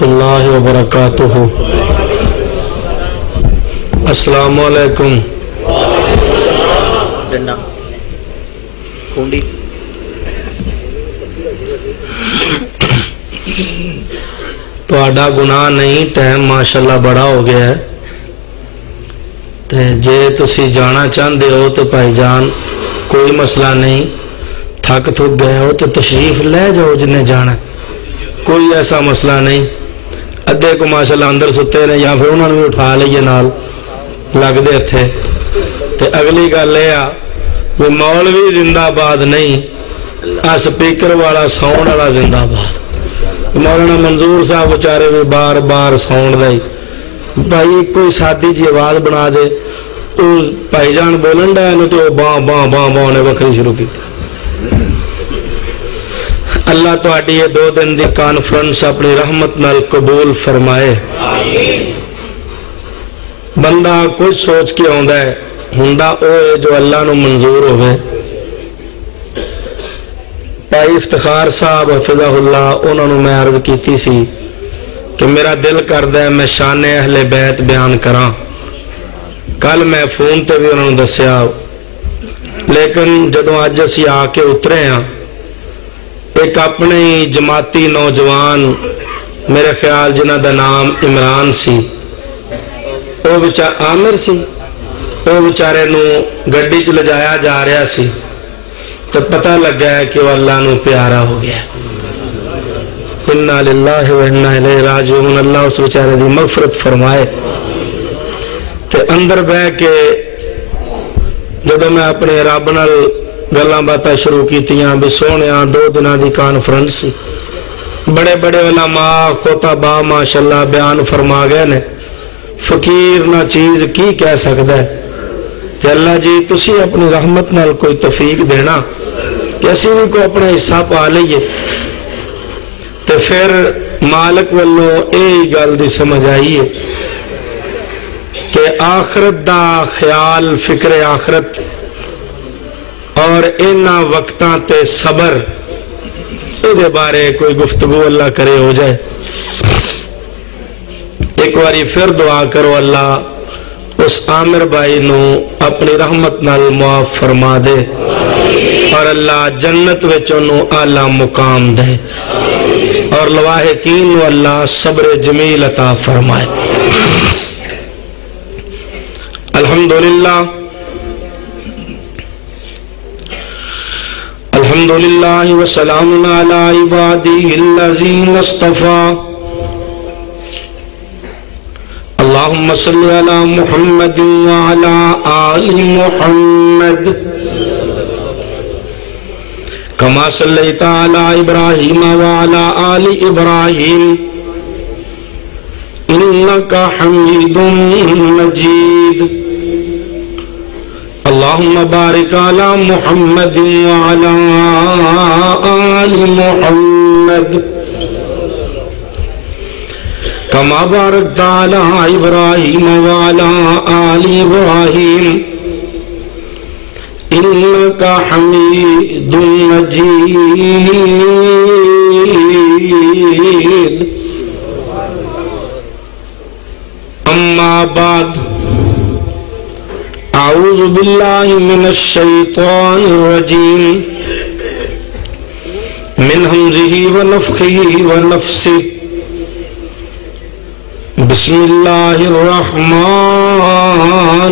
ورحمۃ اللہ وبرکاتہ۔ السلام علیکم۔ تہاڈا گناہ نہیں، ٹائم ماشاءاللہ بڑا ہو گیا ہے تے جے تسی جانا چاہتے ہو تو بھائی جان کوئی مسئلہ نہیں، تھک تھک گئے ہو تو تشریف لے جاؤ جنہیں جانا، کوئی ایسا مسئلہ نہیں۔ ادھے کو ماشاءاللہ اندر ستے نے یا پھر انہوں نے بھی اٹھا لیے نال لگ دے تھے۔ تے اگلی گل یہ مولوی زندہ باد نہیں، سپیکر والا ساؤنڈ والا زندہ باد۔ مولانا منظور صاحب بچارے بھی بار بار ساؤنڈ دائی بھائی کوئی سادی جی آواز بنا دے، بھائی جان بولن ڈے نے تو باں باں باں باں نے وکری شروع کی۔ اللہ تہاڈی یہ 2 دن دی کانفرنس اپنی رحمت نال قبول فرمائے۔ بندہ کچھ سوچ کے آندا ہے، ہوندا او ہے جو اللہ نو منظور ہوئے۔ بھائی افتخار صاحب حفظہ اللہ انہوں نے میں عرض کیتی سی کہ میرا دل کردہ ہے میں شان اہل بیت بیان کراں، کل میں فون تے بھی انہوں نے دسیا، لیکن جدوں اج اسی آ کے اترے ہیں ایک اپنے جماعتی نوجوان میرے خیال جنہ دا نام عمران سی، وہ بیچارہ عامر سی، وہ بیچارے نو گڈی چ لجایا جا رہا سی تو پتہ لگ گیا ہے کہ وہ اللہ نو پیارا ہو گیا۔ انا للہ و انا الیہ راجعون، اللہ اس بیچارے دی مغفرت فرمائے۔ تے اندر بہ کے جدو میں اپنے رب نال گلاں باتاں شروع کیتیاں بھی سونیاں 2 دناں دی کانفرنس، بڑے بڑے علماء خطباء ماشاءاللہ بیان فرما گئے نے، فقیر نہ چیز کی کہہ سکتا ہے کہ اللہ جی تسی اپنی رحمت نال کوئی توفیق دینا کہ اسی بھی کو اپنا حصہ پا لئیے۔ تو پھر مالک والوں ایک گل دی سمجھ آئیے کہ آخرت دا خیال، فکر آخرت اور اینا وقتاں تے صبر دے بارے کوئی گفتگو اللہ کرے ہو جائے۔ ایک باری پھر دعا کرو اللہ اس عامر بھائی نو اپنی رحمت نال معاف فرما دے اور اللہ جنت وچ انہوں اعلیٰ مقام دے اور لواحقین نو اللہ صبر جمیل عطا فرمائے۔ الحمدللہ الحمدللہ وسلام علی عبادی الذین اصطفیٰ، اللہم صلی علی محمد وعلی آل محمد کما صلیت علی ابراہیم وعلی آل ابراہیم انکا حمید مجید، اللہم بارک علی محمد وعلی آل محمد کما بارکت علی ابراہیم وعلی آل ابراہیم انکا حمید مجید۔ اما بعد، اعوذ باللہ من الشیطان الرجیم من حمزہ ونفخہ ونفسہ، بسم اللہ الرحمن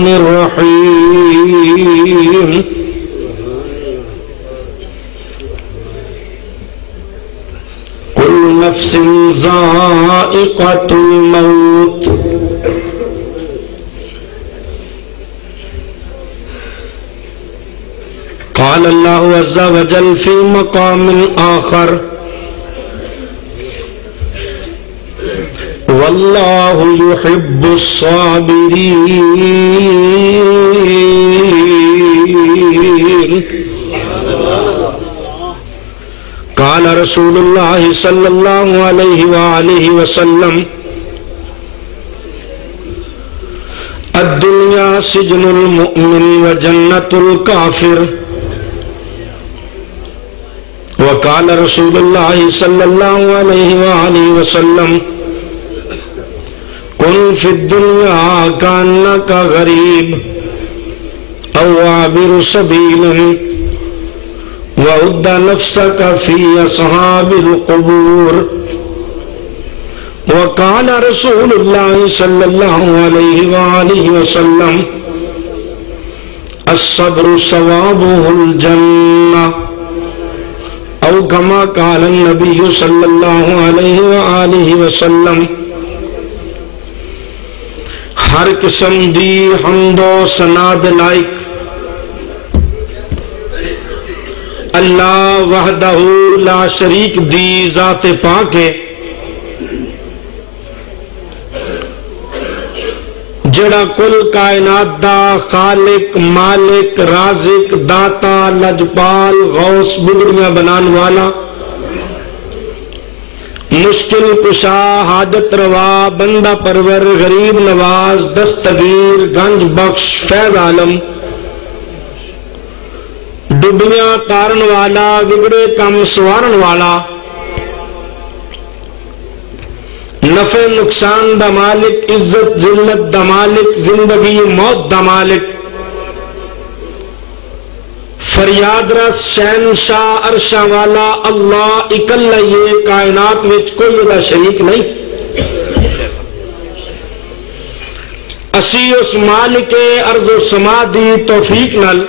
الرحیم۔ کل نفس ذائقۃ الموت، قال اللہ عز وجل فی مقام آخر واللہ یحب الصابرین، قال رسول اللہ صلی اللہ علیہ وآلہ وسلم الدنیا سجن المؤمن وجنت الکافر، وقال رسول اللہ صلی اللہ علیہ وآلہ وسلم کن فی الدنیا کانک غریب او عابر سبیل وعد نفسک فی اصحاب القبور وقال رسول اللہ صلی اللہ علیہ وآلہ وسلم الصبر ثوابه الجنہ او کما قال النبی صلی اللہ علیہ وآلہ وسلم ہر قسم دی حمد و ثنا دے لائق اللہ وحدہ لا شریک دی ذات پاک ہے جڑا کل کائنات دا خالق مالک رازق داتا لجپال غوث بگڑیاں بنان والا مشکل کشا حاجت روا بندہ پرور غریب نواز دستگیر گنج بخش فیض عالم ڈبیاں تارن والا بگڑے کم سوارن والا نفع نقصان دا مالک عزت ذلت دا مالک زندگی موت دا مالک فریاد رس شہنشاہ عرشاں والا اللہ اکلا یہ کائنات وچ کوئی دا شریک نہیں اسی اس مالک ارض و سما دی توفیق نال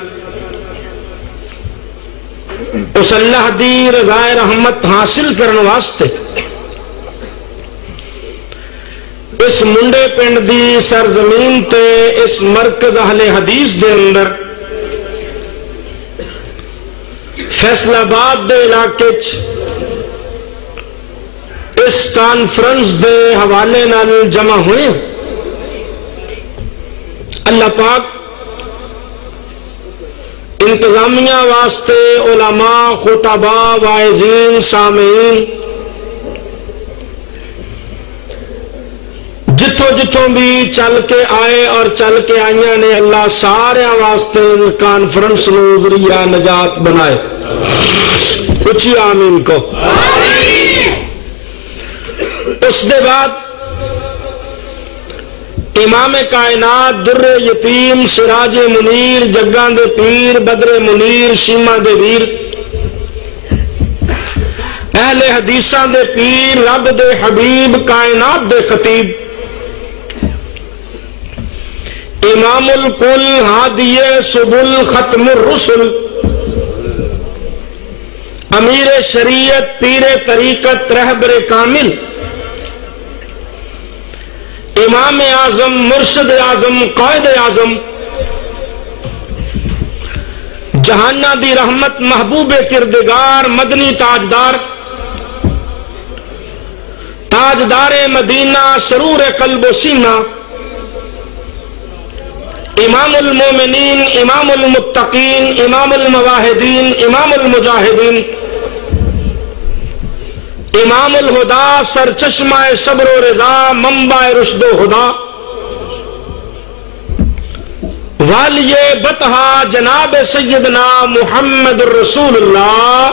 اس اللہ دی رضا رحمت حاصل کرن واسطے اس منڈے پنڈ دی سرزمین تے اس مرکز اہل حدیث دے اندر فیصل آباد دے علاقے اس کانفرنس دے حوالے نال جمع ہوئے اللہ پاک انتظامیہ واسطے علماء خطباء واعظین سامعین جتوں جتوں بھی چل کے آئے اور چل کے آئیاں نے اللہ سارے واسطے ان کانفرنس نو ذریعہ نجات بنائے اچھی آمین کو اس دے بعد امام کائنات در یتیم سراج منیر جگاں دے پیر بدر منیر شیمہ دے ویر اہل حدیثاں دے پیر رب دے حبیب کائنات دے خطیب امام الکل ہادی سبل ختم الرسل امیر شریعت پیر طریقت رہبر کامل امام اعظم مرشد اعظم قائد اعظم جہانہ دی رحمت محبوب کردگار مدنی تاجدار تاجدار مدینہ سرور قلب و سینہ امام المومنین امام المتقین امام المواحدین امام المجاہدین امام الہدا سرچشمہ صبر و رضا منبع رشد و ہدا والی بطحہ جناب سیدنا محمد الرسول اللہ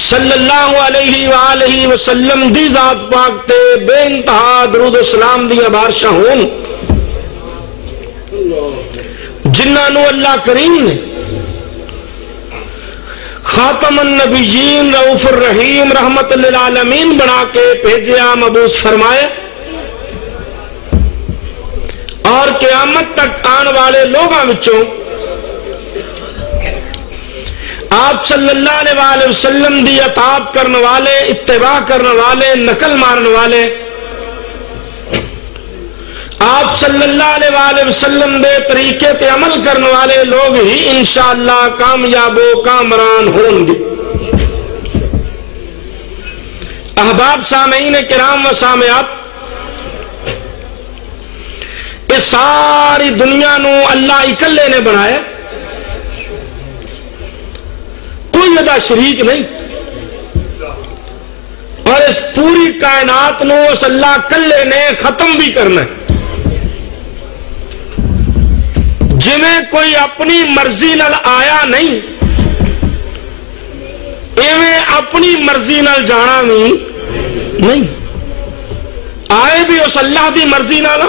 صلی اللہ علیہ وآلہ وسلم دی ذات پاک تے بے انتہا درود و سلام دیا بارشاہ ہون جنہاں نو اللہ کریم نے خاتم النبیین رؤوف الرحیم رحمت للعالمین بنا کے بھیجیا مبعوث فرمائے اور قیامت تک آن والے لوگاں وچوں آپ صلی اللہ علیہ وآلہ وسلم دی اطاعت کرنے والے اتباع کرنے والے نقل مارنے والے آپ صلی اللہ علیہ وآلہ وسلم دے طریقے تے عمل کرنے والے لوگ ہی انشاءاللہ کامیاب و کامران ہوں گے احباب سامعین کرام و سامعات اس ساری دنیا نو اللہ اکلے نے بنایا کوئی ادا شریک نہیں اور اس پوری کائنات نو اس اللہ کلے نے ختم بھی کرنا ہے جنہیں کوئی اپنی مرضی نال آیا نہیں ایویں اپنی مرضی نال جانا بھی نہیں آئے بھی اس اللہ دی مرضی نال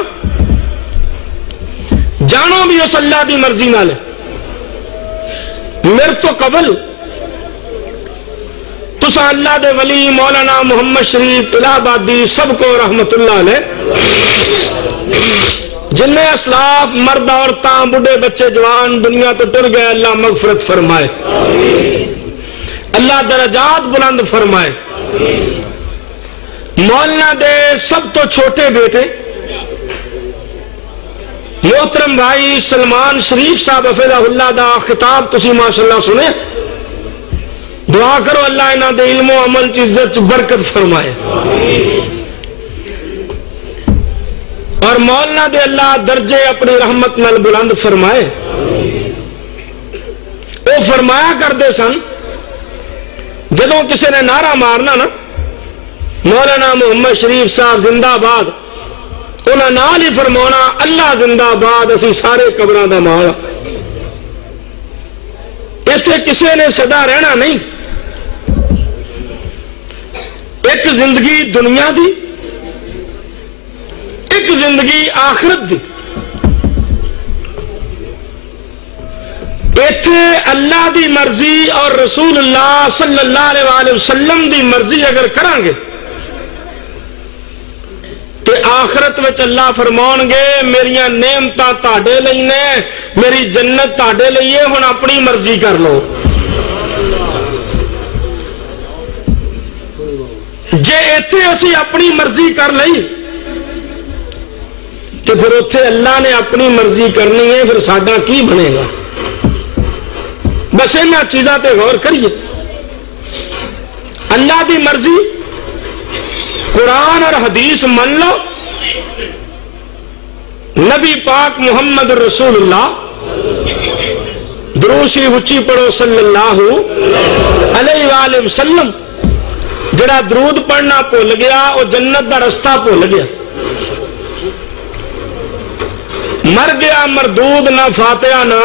جانو بھی اس اللہ دی مرضی نال میرے تو قبل تسا اللہ دے ولی مولانا محمد شریف الہ آبادی سب کو رحمت اللہ علیہ جنہیں اسلاف مرد عورتاں بڑھے بچے جوان دنیا تو ٹر گئے اللہ مغفرت فرمائے اللہ درجات بلند فرمائے مولانا دے سب تو چھوٹے بیٹے محترم بھائی سلمان شریف صاحب حفظہ اللہ دا خطاب تسی ماشاءاللہ سنے دعا کرو اللہ انہاں دے علم و عمل چیز برکت فرمائے اور مولانا دے اللہ درجے اپنی رحمت نال بلند فرمائے وہ فرمایا کردے سن جدوں کسی نے نعرہ مارنا نا مولانا محمد شریف صاحب زندہ باد انہاں نال ہی فرمانا اللہ زندہ باد اسی سارے قبراں دا مالا ایتھے کسی نے سدا رہنا نہیں ایک زندگی دنیا دی ایک زندگی آخرت دی ایتھے اللہ دی مرضی اور رسول اللہ صلی اللہ علیہ وآلہ وسلم دی مرضی اگر کریں گے تے آخرت وچ اللہ فرماؤں گے میریاں نعمتاں تاڑے لینے میری جنت تاڑے لئیے ہن اپنی مرضی کر لو جے ایتھے اسی اپنی مرضی کر لئی تو پھر اتھے اللہ نے اپنی مرضی کرنی ہے پھر ساڈا کی بنے گا بس انہاں چیزاں تے غور کریے اللہ دی مرضی قرآن اور حدیث من لو نبی پاک محمد رسول اللہ دروشی اچھی پڑھو صلی اللہ علیہ وآلہ وسلم جڑا درود پڑھنا بھول گیا وہ جنت دا رستہ بھول گیا مر گیا مردود نہ فاتحہ نہ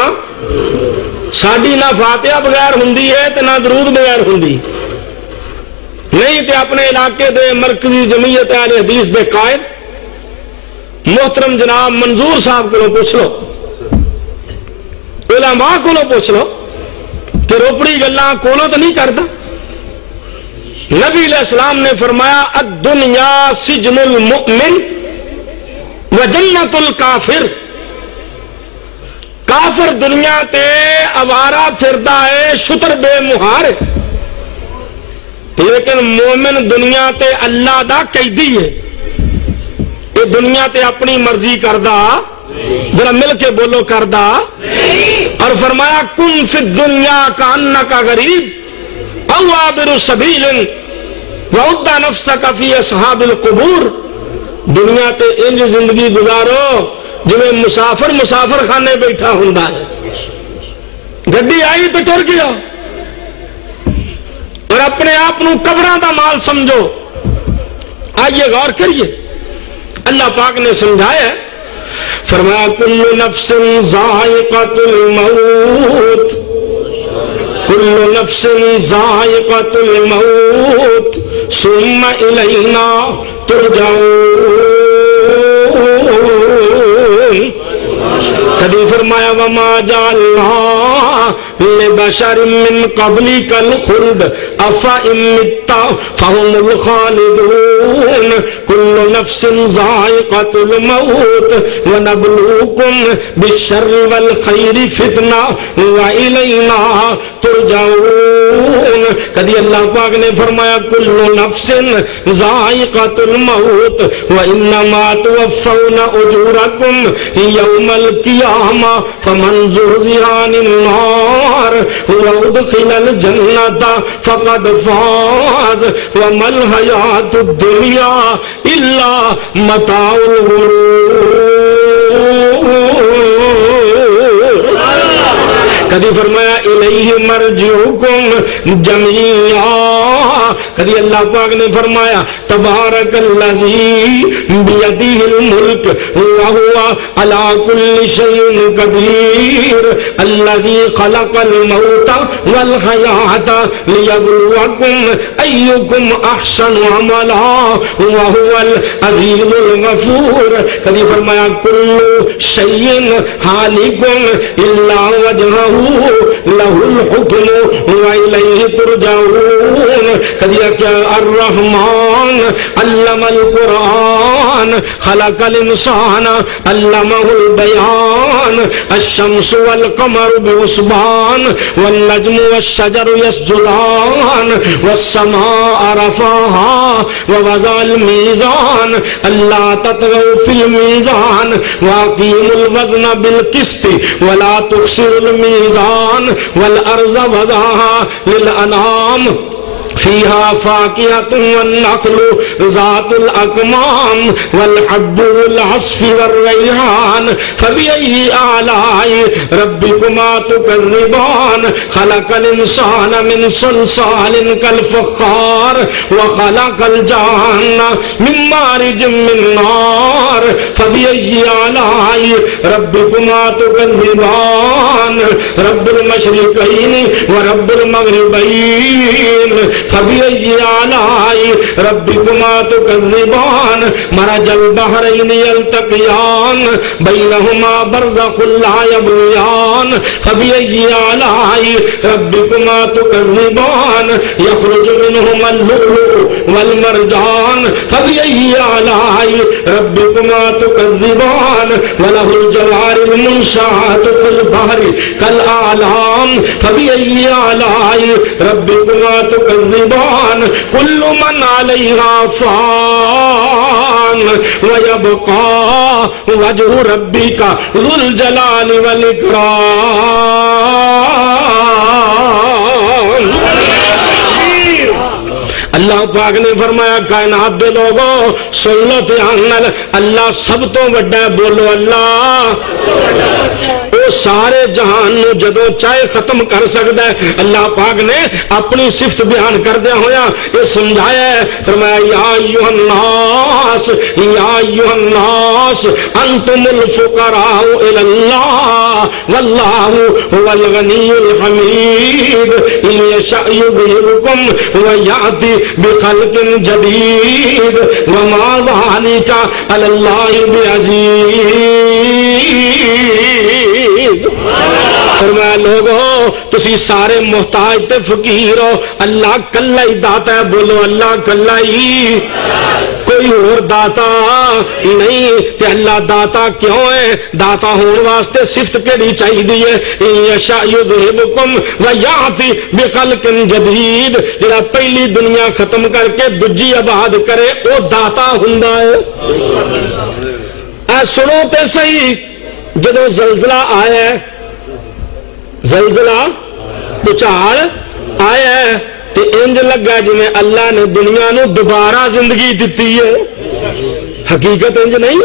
ساڑی نہ فاتحہ بغیر ہوندی ہے تو نہ درود بغیر ہوندی نہیں تے اپنے علاقے دے مرکزی جمعیت اہل حدیث دے قائد محترم جناب منظور صاحب کو پوچھ لو علماء کو پوچھ لو کہ روپڑی گلاں کولوں تو نہیں کرتا نبی علیہ السلام نے فرمایا الدنیا سجن المؤمن و جنت الکافر کافر دنیا تے اوارا پھردا ہے شتر بے مہار لیکن مومن دنیا تے اللہ دا قیدی ہے یہ دنیا تے اپنی مرضی کردا ذرا مل کے بولو کردا اور فرمایا کن فی الدنیا کانکا غریب او عابر سبیل وعد نفسک فی اصحاب القبور دنیا تے انج زندگی گزارو جویں مسافر خانے بیٹھا ہوندا ہے گڈی آئی تو ٹر گیا اور اپنے آپ نو قبراں دا مال سمجھو آئیے غور کریے اللہ پاک نے سمجھایا ہے فرمایا کل نفس ذائقۃ الموت کل نفس ذائقۃ الموت ثم الینا ترجعون کبھی فرمایا وما جعلنا لبشر من قبلک الخلد افئن مت فهم الخالدون كل نفس ذائقۃ الموت ونبلوکم بالشر والخیر فتنہ والینا ترجعون کبھی اللہ پاک نے فرمایا کل نفس ذائقۃ الموت وانما توفون اجورکم یوم القیامہ فمن زحزح عن النار وادخل الجنة فقد فاز وما الحیاۃ الدنیا الا متاع الغرور کبھی فرمایا الیہ مرجعکم جمیعا کبھی اللہ پاک نے فرمایا تبارک الذی بیدہ الملک وہو علی کل شیء قدیر الذی خلق الموت والحیات لیبلوکم ایکم احسن عملا وہو العزیز الغفور. کبھی فرمایا کل شیء حالک الا وجہہ لہ الحکم وإلیہ ترجعون. کبھی کیا الرحمن علم القرآن خلق الانسان علمہ البیان الشمس والقمر بحسبان والنجم والشجر يسجدان والسماء رفعها ووضع الميزان ألا تطغوا في الميزان وأقيموا الوزن بالقسط ولا تخسروا الميزان والأرض وضعها للأنعام فيها فاكهة والنخل ذات الأكمام والحب والعصف والريحان فبأي آلاء ربكما تكذبان. خلق الإنسان من صلصال كالفخار وخلق الجان من مارج من نار فبأي آلاء ربكما تكذبان. رب المشرقين ورب المغربين فبأي آلاء ربكما تكذبان. مرج البحرين يلتقيان بينهما برزخ لا يبغيان فبأي آلاء ربكما تكذبان. يخرج منهما اللؤلؤ والمرجان فبأي آلاء ربكما تكذبان. وله الجوار المنشآت في البحر كالأعلام فبأي آلاء ربكما تكذبان. كل من عليها فان ويبقى وجه ربك ذو الجلال والإكرام. اللہ پاک نے فرمایا کائنات دے لوگوں سن لو دھیان نال اللہ سب تو بڑا ہے. بولو اللہ. وہ سارے جہان نو جدو چاہے ختم کر سکتا ہے. اللہ پاک نے اپنی صفت بیان کردیا ہویا یہ سمجھایا ہے. فرمایا یا ایھا الناس یا ایھا الناس انتم الفقراء الی اللہ واللہ هو الغنی الحمید ان یشاء یذہبکم ویأتی بخلق جدید وما ذلک علی اللہ بعزیز. فرمایا لوگوں تسی سارے محتاج تے فقیر ہو. اللہ کلا ہی داتا ہے. بولو اللہ کلا ہی. کوئی اور داتا نہیں. تے اللہ داتا کیوں ہے؟ داتا ہون واسطے صفت کیڑی چاہیے ہے؟ یشاء یذہبکم ویأتی بخلق جدید. جڑا پہلی دنیا ختم کر کے دجی آباد کرے وہ داتا ہوندا ہے. اے سنو تے صحیح جدو زلزلہ آیا ہے زلزلہ بچار آیا ہے تے انج لگا جی میں اللہ نے دنیا نو دوبارہ زندگی دیتی ہے. حقیقت انج نہیں.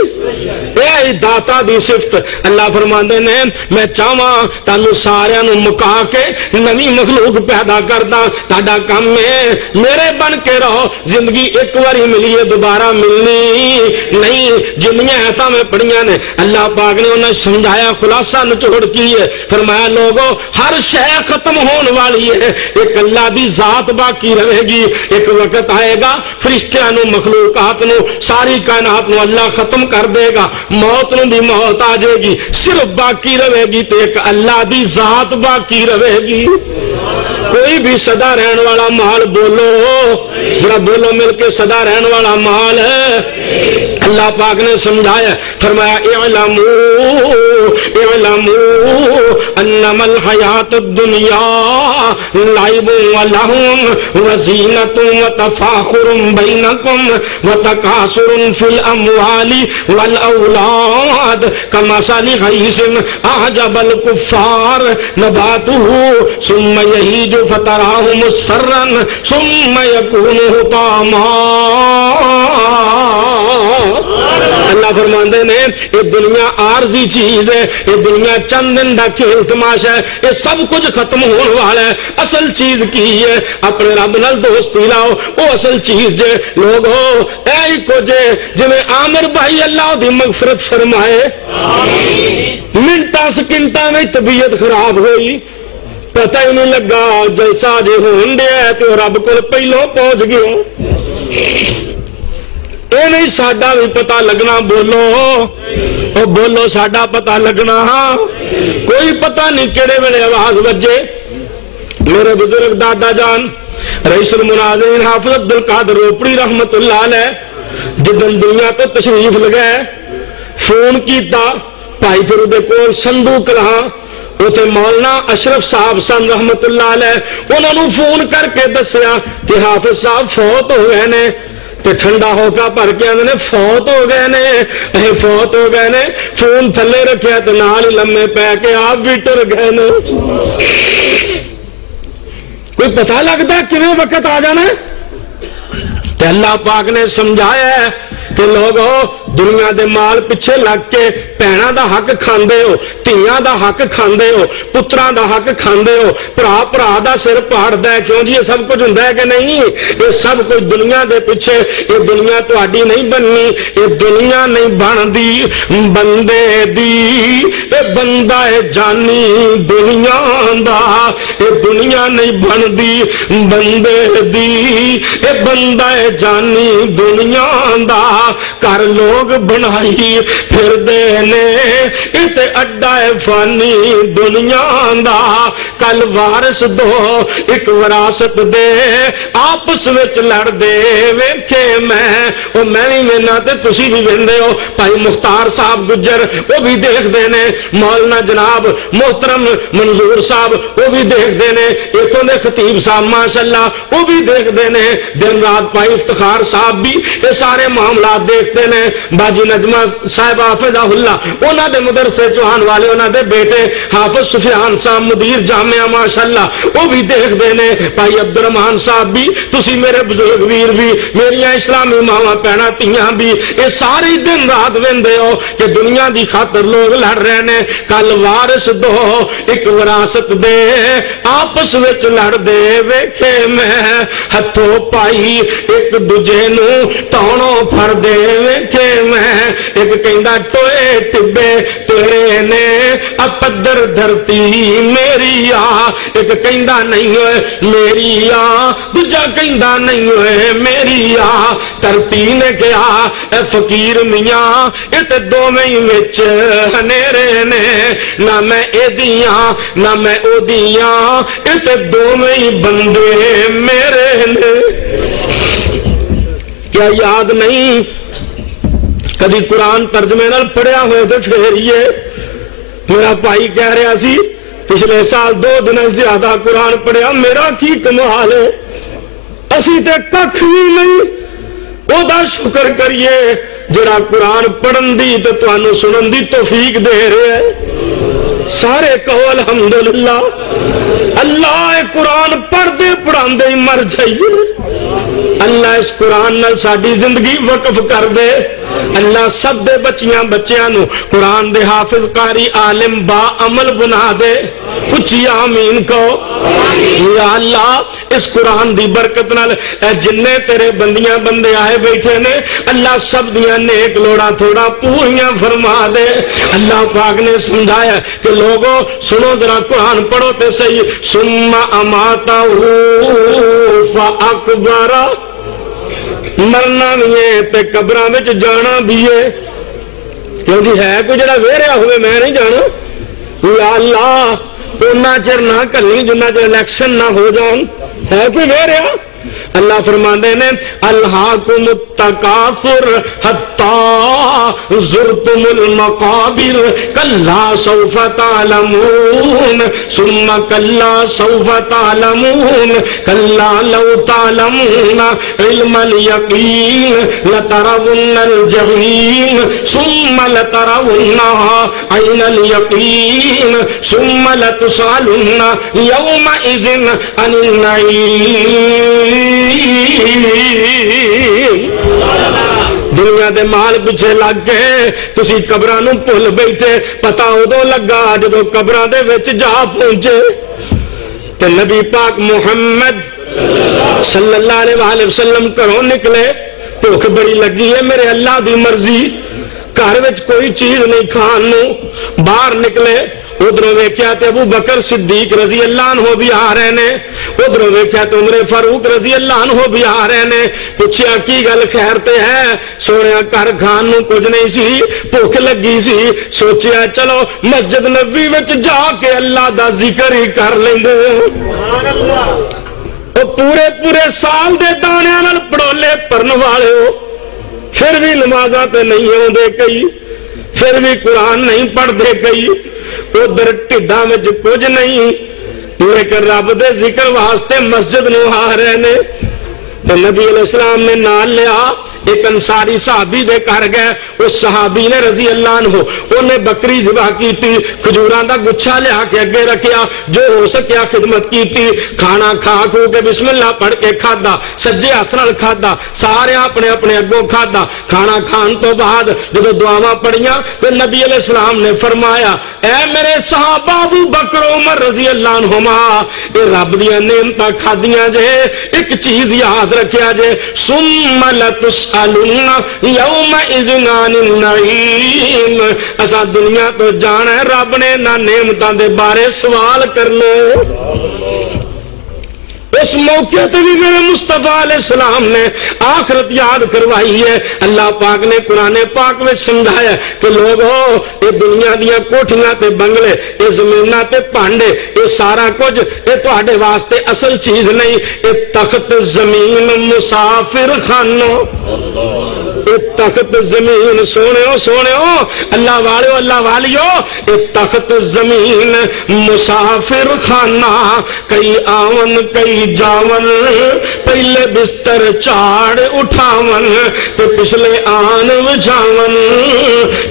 اے داتا دی صفت. اللہ فرماندے نے میں چاہواں تانوں ساریاں نو مکا کے نوی مخلوق پیدا کردا. تہاڈا کام ہے میرے بن کے رہو. زندگی ایک واری ملی ہے دوبارہ ملنی نہیں. جنیاں آیتاں میں پڑھیاں نے اللہ پاک نے انہیں سمجھایا خلاصہ نچوڑ کی ہے. فرمایا لوگوں ہر شے ختم ہون والی ہے ایک اللہ دی ذات باقی رہے گی. ایک وقت آئے گا فرشتیاں نو مخلوقات نو ساری کائنات نو اللہ ختم کر دے گا. موت نو بھی موت آ جائے گی. صرف باقی رہے گی تے ایک اللہ دی ذات باقی رہے گی. کوئی بھی سدا رہن والا مال بولو ذرا بولو مل کے سدا رہن والا مال ہے. اللہ پاک نے سمجھایا فرمایا اعلموا انما الحیات الدنیا لعب ولہو وزینۃ وتفاخر بینکم وتکاثر فی الاموال والاولاد کمثل غیث اعجب الکفار نباتہ ثم یہیج فتراہ مصفرا ثم یکون حطاما. اللہ فرماندے نے یہ دنیا عارضی چیز ہے، یہ دنیا چند دن دا کھیل تماشا ہے، یہ سب کچھ ختم ہونے والا ہے۔ اصل چیز کی ہے؟ اپنے رب نال دوستی لاؤ، وہ اصل چیز جے لوگو اے کو جے جویں عامر بھائی اللہ دی مغفرت فرمائے، منٹاں سکنٹاں میں طبیعت خراب ہوئی، پتہ ہی نہیں لگا جلسہ جے ہون دیا تو رب کو پہلوں پہنچ گیا۔ اے نہیں ساڈا بھی پتہ لگنا، بولو او بولو ساڈا پتہ لگنا، کوئی پتہ نہیں کیڑے ویلے آواز بجے۔ میرے بزرگ دادا جان رئیس المناظرین حافظ عبد القادر روپڑی رحمت اللہ علیہ جدن دنیا تو تشریف لگائے، فون کیتا بھائی پھر دے کول سندھو کلاں اوتے مولانا اشرف صاحب سن رحمت اللہ علیہ، انہوں نے فون کر کے دسیا کہ حافظ صاحب فوت ہو گئے نے، تے ٹھنڈا ہو کا بھر کے آندے نے فوت ہو گئے نے، فوت ہو گئے نے، فون تھلے رکھیا تے نال ہی لمے پے کے آپ بھی ٹر گئے نے۔ کوئی پتہ لگتا ہے کنے وقت آ جانا ہے؟ تے اللہ پاک نے سمجھایا ہے کہ لوگو دنیا دے مال پچھے لگ کے بہناں دا حق کھاندے ہو، تیاں دا حق کھاندے ہو، پتراں دا حق کھاندے ہو، بھرا دا سر پاڑدا ہے، کیوں جی یہ سب کچھ ہوندا ہے کہ نہیں؟ یہ سب کچھ دنیا دے پیچھے، یہ دنیا تہاڈی نہیں بننی، یہ دنیا نہیں بندی بندے دی، یہ بندہ ہے جانی دنیا دا، یہ دنیا نہیں بندی بندے دی، یہ بندہ ہے جانی دنیا دا، کر لوگ بنائی پھر دینے اتے اڈا فانی دنیا دا، کل وارث دو ایک وراثت دے آپس وچ لڑ دے ویکھے میں بھی وینا تے تسی بھی ویندے ہو، بھائی مختار صاحب گجر وہ بھی دیکھ دینے، مولانا جناب محترم منظور صاحب وہ بھی دیکھ دینے، ایتھوں دے خطیب صاحب ماشاءاللہ وہ بھی دیکھ دینے، دن رات بھائی افتخار صاحب بھی یہ سارے معاملات دیکھتے ہیں، باجی نجمہ صاحب حافظہ اللہ انہاں دے مدرسے چوہان والے انہاں دے بیٹے حافظ سفیان صاحب مدیر جامعہ ماشاءاللہ وہ بھی دیکھ دینے، بھائی عبدالرحمان صاحب بھی، تسی میرے بزرگ ویر بھی، میریاں اسلامی ماواں پینا تیاں بھی، یہ ساری دن رات ویندے ہو کہ دنیا دی خاطر لوگ لڑ رہے ہیں، کل وارث دو ایک وراثت دے آپس وچ لڑ دے ویکھے میں، ہتھوں پائی ایک دوجے نو تونوں پھر دے ویکھے میں، ایک کہندا ٹوئے ٹبے تیرے نے اپدر دھرتی میری آ، ایک کہندا نہیں ہوئے میری آ، دوجا کہندا نہیں ہوئے میری آ، دھرتی نے کہا اے فقیر میاں اے تے دوویں وچ ہنیرے نے، نہ میں اے دیاں نہ میں او دیاں، اے تے دوویں بندے میرے نے۔ کیا یاد نہیں کبھی قرآن ترجمے نال پڑھیا ہوئے تھے پھر یہ میرا بھائی کہہ رہا سی پچھلے سال 2 دن زیادہ قرآن پڑھیا، میرا کی کمال ہے، اسی تے ککھ بھی نہیں، او دا شکر کریے جڑا قرآن پڑھن دی تے تانوں سنن دی توفیق دے رہے ہیں، سارے کہو الحمدللہ۔ اللہ قرآن پڑھ دے پڑھان دے مر جائیے، اللہ اس قرآن نال ساڈی زندگی وقف کر دے، اللہ سب دے بچیاں بچیاں نو قرآن دے حافظ قاری عالم با عمل بنا دے، اچھی آمین کہو۔ یا اللہ اس قرآن دی برکت نال جننے تیرے بندیاں بندے آئے بیٹھے نے اللہ سب دیاں نیک لوڑا تھوڑا پوریاں فرما دے۔ اللہ پاک نے سمجھایا کہ لوگوں سنو ذرا قرآن پڑھو تے صحیح، ثم اماتہ فاکبرہ، مرنا بھی ہے تے قبراں وچ جانا بھی ہے، کیونکہ ہے کوئی جڑا ویریا ہوئے میں نہیں جانا۔ یا اللہ اُنہ چر نہ کلی جنہ چر الیکشن نہ ہو جان، ہے کوئی ویریا؟ اللہ فرماندے نے الہاکم التکاثر حتی زرتم المقابر کلا سوف تعلمون ثم کلا سوف تعلمون کلا لو تعلمون علم الیقین لترون الجحیم ثم لترونها عین الیقین ثم لتسألن یومئذ عن النعیم۔ دنیا دنیا دے مال پیچھے لگ گئے تسی قبراں نوں بھل بیٹھے پتہ ادوں لگا جدوں قبراں دے وچ جا پہنچے تے نبی پاک محمد صلی اللہ علیہ وآلہ وسلم گھروں نکلے بھوک بڑی لگی ہے میرے اللہ دی مرضی گھر وچ کوئی چیز نہیں کھان نوں باہر نکلے ادھروں ویکھیا تے ابو بکر صدیق رضی اللہ عنہ بھی آ رہے نے ادھروں ویکھیا تے عمر فاروق رضی اللہ عنہ بھی آ رہے نے پوچھیا کی گل خیر تے ہے سونیا گھر کھان نوں کچھ نہیں سی بھوک لگی سی سوچیا چلو مسجد نبوی وچ جا کے اللہ دا ذکر ہی کر لیندے سبحان اللہ او پورے سال دے دانیاں نال پڑولے پڑھن والے ہو پھر بھی نمازاں تے نہیں ہوندے کئی پھر بھی قرآن نہیں پڑھدے کئی ادھر ٹھڈاں وچ کچھ نہیں لیکن رب دے ذکر واسطے مسجد نوں آ رہے نے تو نبی علیہ السلام نے نال لیا ایک انصاری صحابی دے کر گئے اس صحابی نے رضی اللہ عنہ انہیں بکری ذبح کی تھی کھجوراں دا گچھا لیا کے اگے رکھیا جو ہو سکیا خدمت کی تھی کھانا کھا کھو کے بسم اللہ پڑھ کے کھادا سجے ہاتھ نال کھادا سارے اپنے اپنے اگوں کھادا کھانا کھان تو بعد جب دعاواں پڑھیاں تو نبی علیہ السلام نے فرمایا اے میرے صحابہ ابو بکر عمر رضی اللہ عنہما اے رب دیاں نعمتاں کھادیاں جے ایک چیز یاد رکھیا جے ثم لتسألن یومئذ عن النعیم اسا دنیا تو جانا ہے رب نے نہ نعمتاں دے بارے سوال کر لو اس موقع تے بھی میرے مصطفیٰ علیہ السلام نے آخرت یاد کروائی ہے اللہ پاک نے قرآن پاک میں سمجھایا کہ لوگوں یہ دنیا دیاں کوٹھیاں تے بنگلے یہ زمیناں تے پانڈے یہ سارا کچھ یہ تہاڈے واسطے اصل چیز نہیں یہ تخت زمین مسافر خانوں یہ تخت زمین سونےو اللہ والو اللہ والیو یہ تخت زمین مسافر خانہ کئی آون کئی جاون پہلے بستر چاڑ اٹھاون تو پچھلے آن وجھاون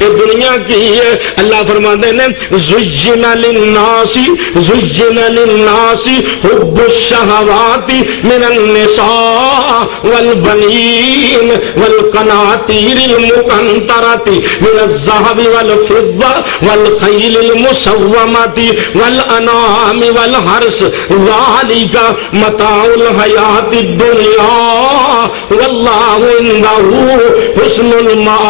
یہ دنیا کی ہے اللہ فرماتے ہیں زجن للناس حب الشہوات من النساء والبنین والقناطیر المقنطرۃ من الذهب والفضة والخیل المسومۃ والانعام والحرث ذلک متاع الحیات الدنیا واللہ عنده حسن المآب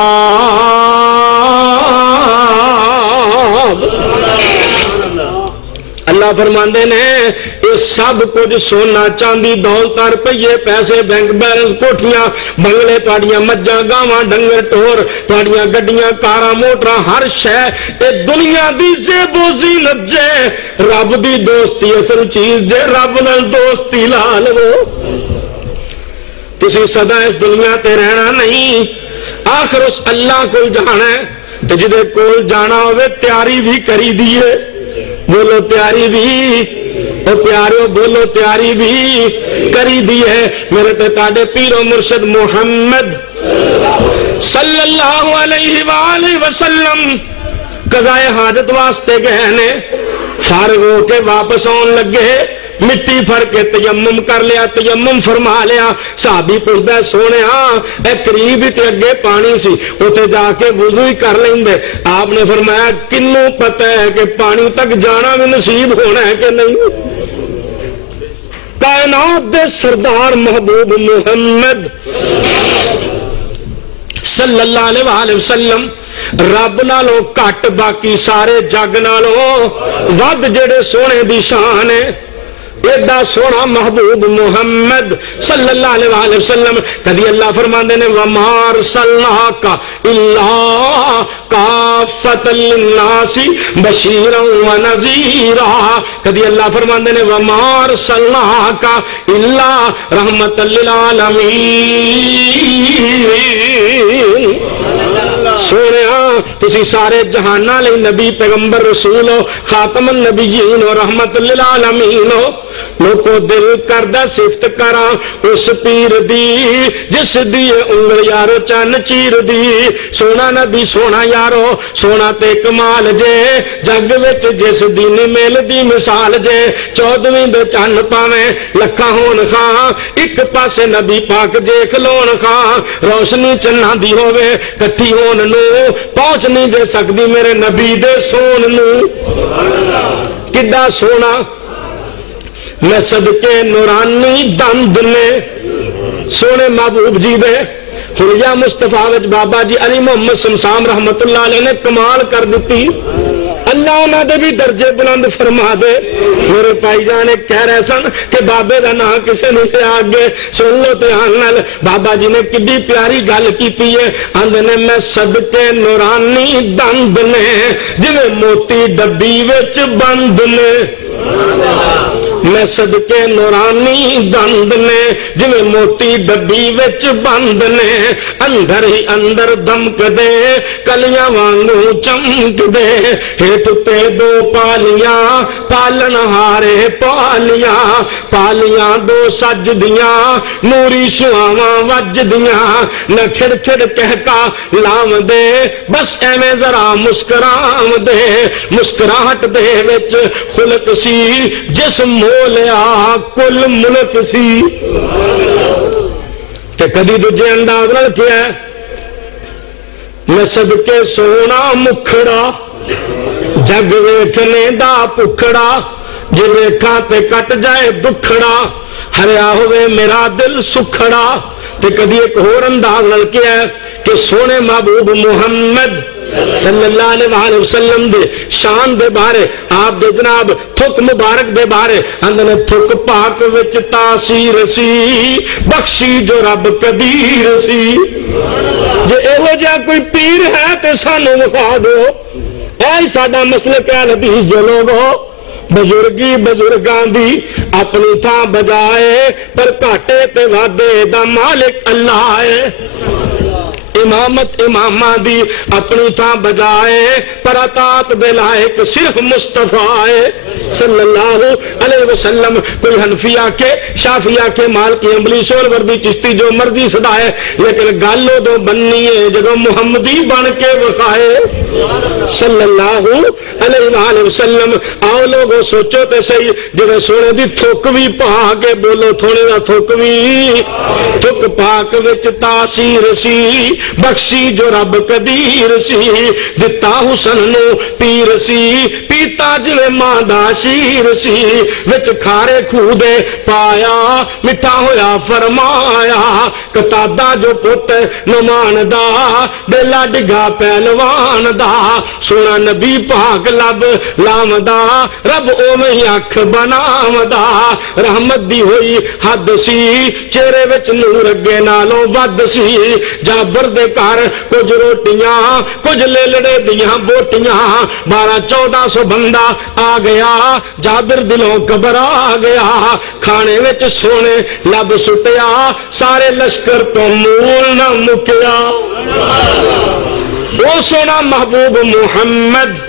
اللہ فرماندے نے یہ سب کچھ سونا چاندی دولتاں روپیے پیسے بینک بیلنس کوٹھیاں بنگلے تہاڈیاں مجھاں گاواں ڈنگر ٹور تہاڈیاں گڈیاں کاراں موٹراں ہر شے اے دنیا دی زیب و زینت جے رب دی دوستی اصل چیز جے رب نال دوستی لا لو تسی سدا اس دنیا تے رہنا نہیں آخر اس اللہ کو جانا ہے تے جدے کول جانا ہوئے تیاری بھی کری دیئے بولو تیاری بھی او پیارو بولو تیاری بھی کری دی ہے میرے تاڑے پیر و مرشد محمد صلی اللہ علیہ وآلہ وسلم قضائے حاجت واسطے گئے نے فارغ ہو کے واپس آن لگے مٹی پھر کے تیمم کر لیا تیمم فرما لیا صحابی پوچھدا ہے سونے اے قریب ہی تے اگے پانی سی اوتھے جا کے وضو ہی کر لیندے آپ نے فرمایا کنوں پتہ ہے کہ پانی تک جانا بھی نصیب ہونا ہے کہ نہیں کائنات دے سردار محبوب محمد صلی اللہ علیہ وآلہ وسلم رب نالوں کٹ باقی سارے جگ نالوں ود جڑے سونے دی شان ہے ایڈا سونا محبوب محمد صلی اللہ علیہ وآلہ وسلم کدی اللہ فرماندے نے وَمَا أَرْسَلْنَاكَ إِلَّا كَافَّةً لِلنَّاسِ بَشِيرًا وَنَذِيرًا کدی اللہ فرماندے نے وَمَا أَرْسَلْنَاكَ إِلَّا رَحْمَةً لِلْعَالَمِينَ سونیا تسی سارے جہانہ لئی نبی پیغمبر رسول ہو خاتم النبیین و رحمت للعالمین ہو لوکو دل کردہ صفت کراں اس پیر دی جس دی انگل یارو چن چیر دی سونا نبی سونا یارو سونا تے کمال جے جگ وچ جس دی مل دی مثال جے 14ویں دے چن پاویں لکھاں ہون خاں ایک پاسے نبی پاک جے کھلون خاں روشنی چناں دی ہووے کٹھی ہون نو پہنچ نہیں جے سکدی میرے نبی دے سون نو کڈا سونا میں صدقے نورانی دند نے سونے محبوب جی دے حلیہ مصطفیٰ وچ بابا جی علی محمد سمسام رحمت اللہ علیہ نے کمال کر دیتی اللہ انہاں دے بھی درجے بلند فرما دے میرے بھائی جانے کہہ رہے سن کہ بابے دا نا کسے نہیں لے آگے سن لو دھیان نال بابا جی نے کڈی پیاری گل کیتی ہے آندے نے میں صدقے نورانی دند نے جویں موتی ڈبی وچ بند نے میں صدقے نورانی دند نے جویں موتی ڈبی وچ بند نے اندر ہی اندر دمک دے کلیاں وانگوں چمک دے ہیٹ تے دو پالیاں پالن ہارے پالیاں پالیاں دو سج دیاں نوری شعاواں وج دیاں نہ کھڑ کھڑ کہکا لام دے بس ایویں ذرا مسکرام دے مسکراہٹ دے وچ خلق سی جس مولیا کل ملک سی تے کدی دجے انداز نال کیا ہے میں صدقے سونا مکھڑا جگ ویکھنے دا پکھڑا جے ویکھاں تے کٹ جائے دکھڑا ہریا ہوئے میرا دل سکھڑا تے کدی ایک اور انداز نال کیا ہے کہ سونے محبوب محمد صلی اللہ علیہ وسلم دے شان دے بارے آپ دے جناب تھک مبارک دے بارے اندنے تھک پاک وچ تاثیر سی بخشی جو رب قدیر سی جے ایہو جہا کوئی پیر ہے تے سانو وکھا دو اے ساڈا مسلک اہل حدیث جو لوگو بزرگی بزرگاں دی اپنی تھاں بجائے پر کاٹے تے وعدے دا مالک اللہ ہے امامت امامہ دی اپنی تھاں بجائے پر اطاعت دے لائق صرف مصطفیٰ صلی اللہ علیہ وسلم کوئی حنفیہ کے شافیہ کے مالکی حنبلی سہروردی چشتی جو مرضی صدائے لیکن گالو دو بننی ہے جگہ محمدی بن کے وقائے صلی اللہ علیہ وآلہ وسلم آؤ لوگوں سوچو تے صحیح جگہ سونے دی تھوکوی پا کے بولو تھوڑے نہ تھوکوی تھک پاک وچ تاثیر سی بخشی جو رب قدیر سی دتا حسن نو پیر سی پیتا جوے ماں شیر سی وچ کھارے کھودے پایا مٹھا ہویا فرمایا قطادہ جو پت نمان دا بیلا ڈگا پہلوان دا سونا نبی پاک لب لام دا رب اومیں اکھ بنام دا رحمت دی ہوئی حد سی چہرے وچ نور اگے نالوں ود سی جابر دے کار کچھ روٹیاں کچھ لیلڑے دیاں بوٹیاں 1200-1400 بندہ آ گیا جابر دلوں گھبرا گیا کھانے وچ سونے لب سٹیا سارے لشکر تو مول نہ مکیا وہ سونا محبوب محمد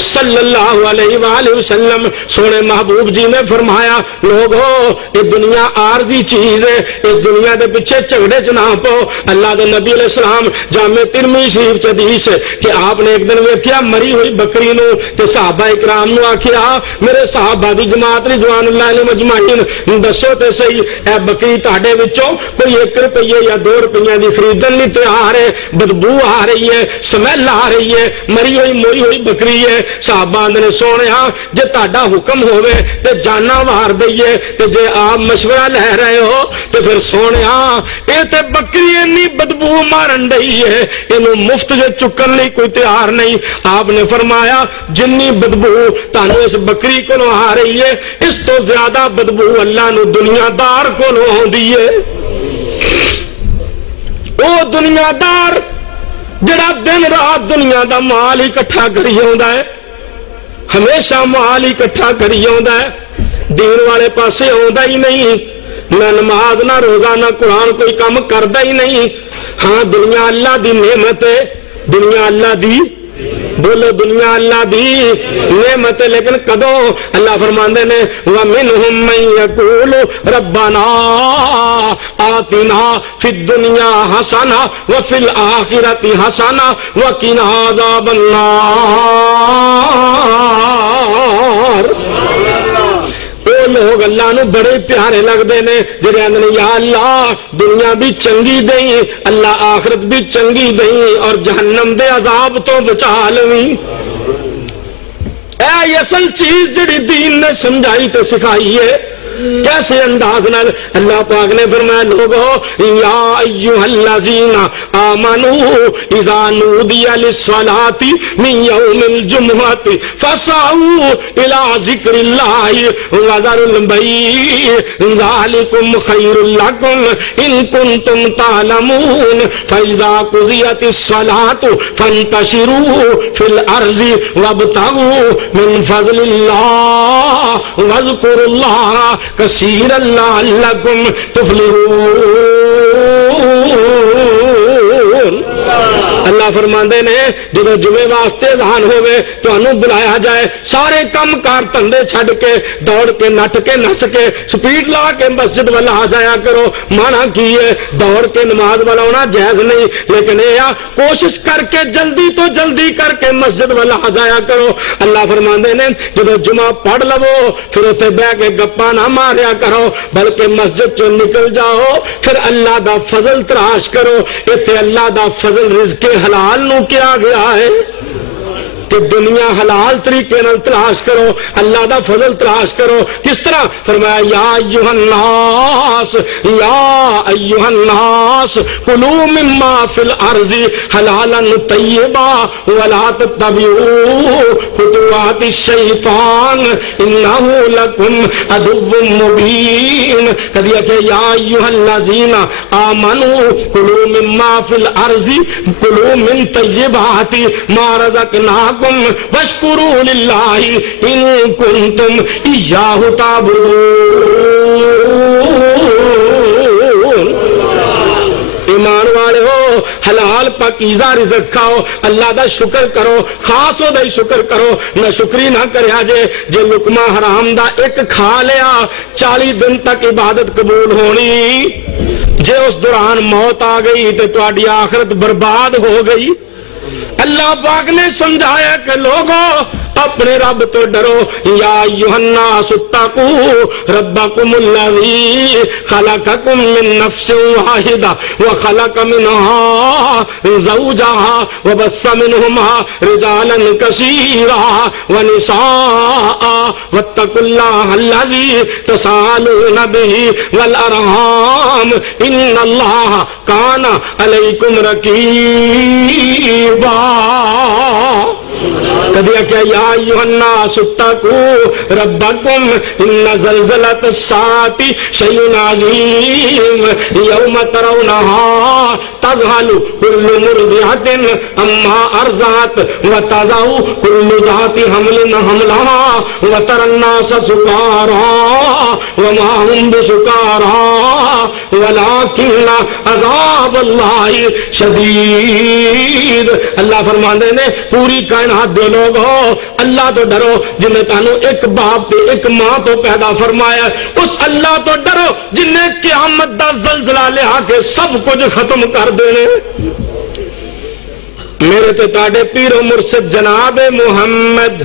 صلی اللہ علیہ وآلہ وسلم سونے محبوب جی نے فرمایا لوگو یہ دنیا عارضی چیز ہے اس دنیا دے پچھے جھگڑے چ نہ پو اللہ دے نبی علیہ السلام جامع ترمذی شریف چ حدیث کہ آپ نے ایک دن ویکھیا مری ہوئی بکری نو تے صحابہ اکرام نو آکھیا میرے صحابہ دی جماعت رضوان اللہ علیہ مجمعین دسو تے صحیح اے بکری تہاڈے وچوں کوئی 1 روپیے یا 2 روپیاں دی خریدن لئی تیار ہے بدبو آ رہی ہے سمیل آ رہی ہے مری ہوئی بکری ہے صحابہ نے سونے ہاں جے تہاڈا حکم ہوئے تے جانا وار دئیے تے جے آپ مشورہ لے رہے ہو تے پھر سونے ہاں اے تے بکری انی بدبو مارن دئی ہے انہوں مفت جے چکن لئی کوئی تیار نہیں آپ نے فرمایا جنی بدبو تانو اس بکری کو آ رہی ہے اس تو زیادہ بدبو اللہ نو دنیا دار کو ہوندی ہے او دنیا دار جڑا دن رات دنیا دا مال اکٹھا کری ہوندا ہے ہمیشہ مال اکٹھا کری ہوندا ہے دین والے پاسے ہوندا ہی نہیں نہ نماز نہ روزہ نہ قرآن کوئی کام کردا ہی نہیں ہاں دنیا اللہ دی نعمت ہے دنیا اللہ دی بولو دنیا اللہ دی نعمت ہے، لیکن کدوں؟ اللہ فرماندے نے وَمِنْهُمْ مَنْ يَقُولُ رَبَّنَا آتِنَا فِي الدُّنْيَا حَسَنَةً وَفِي الْآخِرَةِ حَسَنَةً وَقِنَا عَذَابَ النَّارِ۔ وہ لوگ اللہ نو بڑے پیارے لگتے ہیں جڑے آندے یا اللہ دنیا بھی چنگی دئی، اللہ آخرت بھی چنگی دئی، اور جہنم دے عذاب تو بچا لویں۔ اے اصل چیز جڑی دین نے سمجھائی تے سکھائی ہے، کیسے انداز نال؟ اللہ پاک نے فرمایا لوگو یا ایھا الذین آمنوا اذا نودی للصلاۃ من یوم الجمعۃ فاسعوا الی ذکر اللہ وذروا البیع ذلکم خیر لکم ان کنتم تعلمون فاذا قضیت الصلاۃ فانتشروا فی الارض وابتغوا من فضل اللہ واذکروا اللہ کثیرا لعلکم تفلحون۔ اللہ فرماندے نے جب جمعے واسطے اذان ہوئے تو انہوں بلایا جائے، سارے کم کار تندے چھڑ کے دوڑ کے نٹ کے نس کے سپیڈ لا کے مسجد والا آ جایا کرو۔ مانا کی ہے دوڑ کے نماز والا ہونا جائز نہیں، لیکن یہ کوشش کر کے جلدی تو جلدی کر کے مسجد والا آ جایا کرو۔ اللہ فرماندے نے جب جمعہ پڑھ لو پھر اتنے بہ کے گپا نہ ماریا کرو، بلکہ مسجد چو نکل جاؤ، پھر اللہ دا فضل تلاش کرو۔ اتنے اللہ دا فضل رزق حلال نو کیا گیا ہے کہ دنیا حلال طریقے نال تلاش کرو، اللہ دا فضل تلاش کرو۔ کس طرح؟ فرمایا یا ایھا الناس کلوا مما فی الارض حلالا طیبا ولا تتبعوا خطوات الشیطان انہ لکم عدو مبین۔ کہا کہ یا ایھا الذین آمنوا کلوا مما فی الارض کلوا من طیبات ما رزقناکم واشکروا للہ ان کنتم ایاہ تعبدون۔ ایمان والے ہو، حلال پاکیزہ رزق کھاؤ، اللہ دا شکر کرو، خاص ہو دا شکر کرو، نہ شکری نہ کریا جے لقمہ حرام دا ایک کھا لیا 40 دن تک عبادت قبول ہونی، جے اس دوران موت آ گئی تو تہاڈی آخرت برباد ہو گئی۔ اللہ پاک نے سمجھایا کہ لوگوں اپنے رب تو ڈرو، یا ایھا الناس اتقوا ربکم الذی خلقکم من نفس واحدہ وخلق منہا زوجہا وبث منہما رجالا کثیرا ونساء واتقوا اللہ الذی تساءلون بہ والارحام ان اللہ کان علیکم رقیبا۔ کدیا کہ یا ایھا الناس اتقوا ربکم ان زلزلۃ الساعۃ شیء عظیم یوم ترونہا تذہل کل مرضعۃ عما ارضعت وتضع کل ذات حمل حملہا وتری الناس سکارا وما هم بسکارا ولکن عذاب اللہ شدید۔ اللہ فرماندے نے پوری کائنات دے لوگ ہو اللہ تو ڈرو جن نے تانوں ایک باپ تے ایک ماں تو پیدا فرمایا، اس اللہ تو ڈرو جن نے قیامت دا زلزلہ لیا کے سب کچھ ختم کر دینے۔ میرے تے تاڑے پیر و مرشد جناب محمد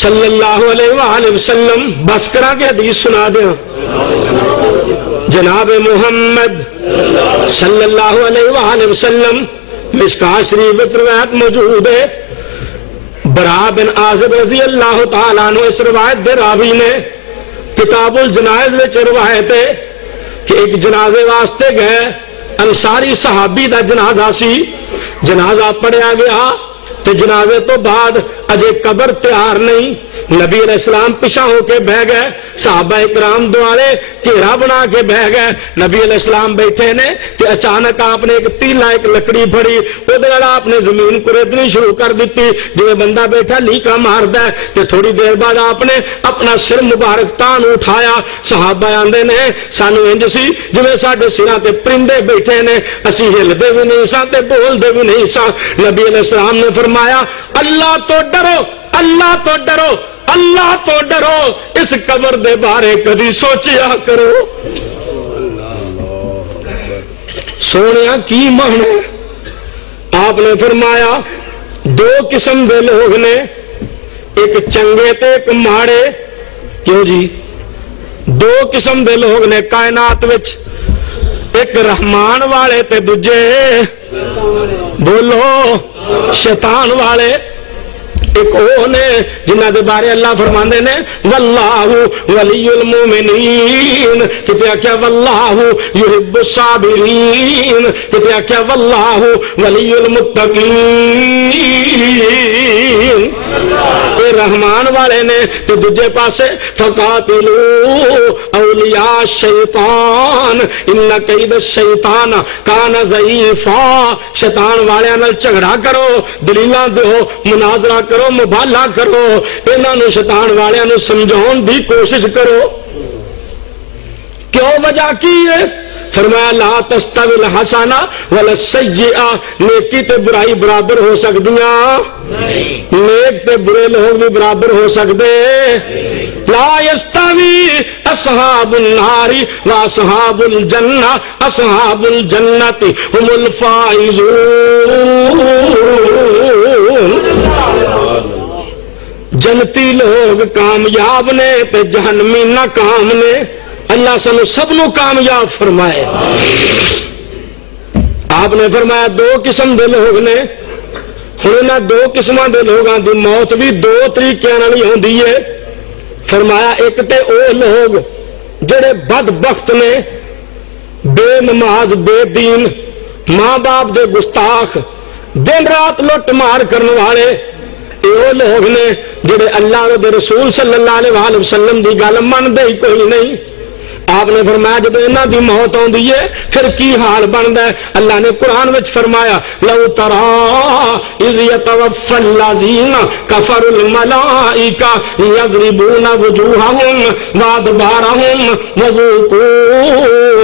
صلی اللہ علیہ وآلہ وسلم بس کرا کے حدیث سنا دیا۔ جناب محمد صلی اللہ علیہ وآلہ وسلم مشکاہ شریف روایت موجود ہے، برا بن عازب رضی اللہ تعالیٰ عنہ اس روایت دے راوی نے کتاب الجنائز وچ روایت ہے کہ ایک جنازے واسطے گئے، انصاری صحابی دا جنازہ سی، جنازہ پڑھیا گیا تو جنازے تو بعد اجے قبر تیار نہیں، نبی علیہ السلام پیچھے ہو کے بہ گئے، صحابہ اکرام دوالے گھیرا بنا کے بہ گئے، نبی علیہ السلام بیٹھے نے تے اچانک آپ نے ایک تیلا ایک لکڑی پھڑی، وہ آپ نے زمین کریدنی شروع کر دیتی، جو بندہ بیٹھا لیکا ماردا ہے، تے تھوڑی دیر بعد آپ نے اپنا سر مبارک تان اٹھایا، صحابہ آندے نے سانو انج سی جویں ساڈے سراں تے پرندے بیٹھے نے، اسی ہلدے بھی نہیں ساں تے بولدے بھی نہیں ساں۔ نبی علیہ السلام نے فرمایا اللہ تو ڈرو، اللہ تو ڈرو، اللہ تو ڈرو، اس قبر دے بارے کدی سوچیا کرو۔ سونیا کی معنی؟ آپ نے فرمایا دو قسم دے لوگ نے، ایک چنگے تے ایک ماڑے۔ کیوں جی؟ دو قسم دے لوگ نے کائنات وچ، ایک رحمان والے تے دوجے بولو شیطان والے۔ ایک وہ نے جنہ دے بارے اللہ فرماندے نے واللہ ولی المومنین، کتے آکھیا واللہ یحب الصابرین، کتے آکھیا واللہ ولی المتقین۔ اے رحمان والے نے تو دجے پاسے فقاتلوا اولیاء الشیطان ان کید الشیطان کان ضعیفا، شیطان والے نال جھگڑا کرو، دلیلاں دو، مناظرہ کرو، مبالغہ کرو، انہاں نو شیطان والے نو سمجھاؤن دی کوشش کرو۔ کیوں وجہ کی ہے؟ فرمایا لا تستوی الحسنہ ولا السیئہ، نیکی تے برائی برابر ہو سکدیاں، نیک تے برے لوگ بھی برابر ہو سکدے۔ لا یستوی اصحاب النار واصحاب الجنہ، اصحاب الجنۃ هم الفائزون۔ جنتی لوگ کامیاب نے تے جہنمی ناکام نے، اللہ سنو سب نو کامیاب فرمائے۔ آپ نے فرمایا دو قسم دے لوگ نے، ہن انہاں دو قسماں دے لوگاں دی موت بھی دو طریقیاں نال ہوندی ہے۔ فرمایا ایک تے او لوگ جڑے بدبخت نے، بے نماز بے دین، ماں باپ دے گستاخ، دن رات لٹ مار کرنے والے، وہ لوگ نے جڑے اللہ دے رسول صلی اللہ علیہ وسلم دی گل من دے ہی کوئی نہیں۔ آپ نے فرمایا جب انہاں دی موت ہوندی ہے پھر کی حال بندا ہے؟ اللہ نے قرآن وچ فرمایا لو تری اذ یتوفی الذین کفروا الملائکہ یضربون وجوہہم وادبارہم وذوقوا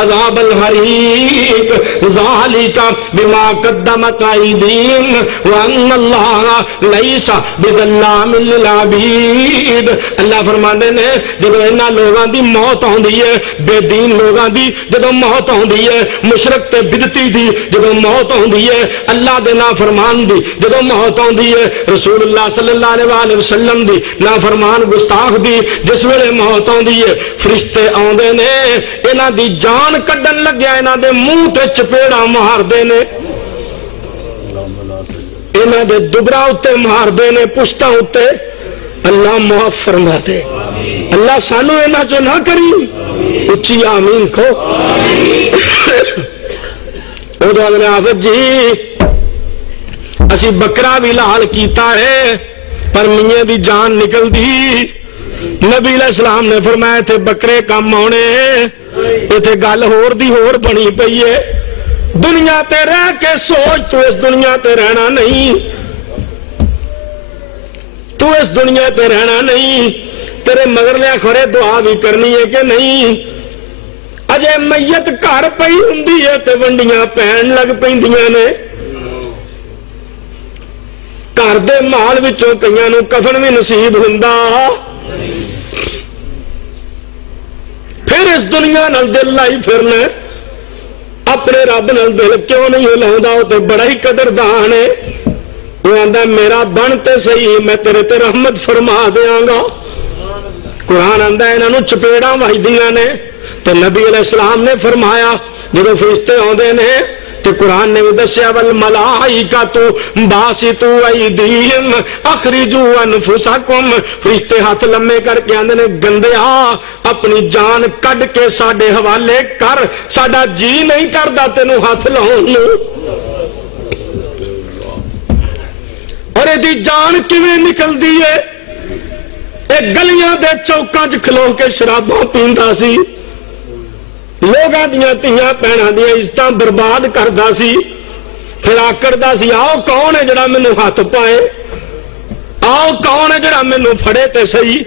عذاب الحریق ذالک بما قدمت ایدیہم وان اللہ لیس بظلام للعبید۔ اللہ فرماندے نے جب انہاں لوگاں دی موت ہوندی ہے، بے دین لوگاں دی جدوں موت ہوندی ہے، مشرک تے بدعتی دی جدوں موت ہوندی ہے، اللہ دے نافرمان دی جدوں موت ہوندی ہے، رسول اللہ صلی اللہ علیہ وسلم دی نافرمان گستاخ دی جس ویلے موت ہوندی ہے، فرشتے آندے نے انہاں دی جان کڈن لگیا انہاں دے منہ تے چپیڑا مار دے نے، انہاں دے دبرا اتے مار دے نے، پشتاں اتے۔ اللہ معاف فرما دے، اللہ سانو انہاں جو نہ کری، اچھی آمین کھو۔ ادھر نے آفت جی اسی بکرا بھی لال کیتا ہے پر میاں دی جان نکل دی۔ نبی علیہ السلام نے فرمایا تھے بکرے کم آنے، اتنے گل ہور دی ہور بنی پئی ہے۔ دنیا تے رہ کے سوچ، تو اس دنیا تے رہنا نہیں، تو اس دنیا تے رہنا نہیں، تیرے مگرلے کھڑے دعا بھی کرنی ہے کہ نہیں؟ اجے میت گھر پئی ہوندی ہے تے ونڈیاں پین لگ پیندیاں نے، گھر دے مال وچوں کئیاں نوں کفن بھی نصیب ہوندا، پھر اس دنیا نال دل لائی پھرنا، اپنے رب نال دل کیوں نہیں ہلاوندا؟ وہ تے بڑا ہی قدردان ہے، وہ آندا میرا بن تے صحیح میں تیرے تے رحمت فرما دیاں گا۔ قرآن آندا انہاں نوں چپیڑاں وجدیاں نے، تو نبی علیہ السلام نے فرمایا جدوں فرشتے آندے نے تو قرآن نے بھی دسیا والملائکۃ باسطوا ایدیہم اخرجوا انفسکم، فرشتے ہاتھ لمے کر کے آندے نے گندیا اپنی جان کڈ کے ساڈے حوالے کر، ساڈا جی نہیں کردا تینوں ہاتھ لاؤن نوں۔ اور یہ جان کیویں نکلدی ہے؟ ایک گلیاں دے چوکاں چ کھلو کے شراباں پیندا سی، لوگاں دیاں تیاں بہناں دیاں عزتاں برباد کردا سی، پھر آکڑدا سی آؤ کون ہے جڑا مینوں ہاتھ پائے، آؤ کون ہے جڑا مینوں پھڑے تے صحیح،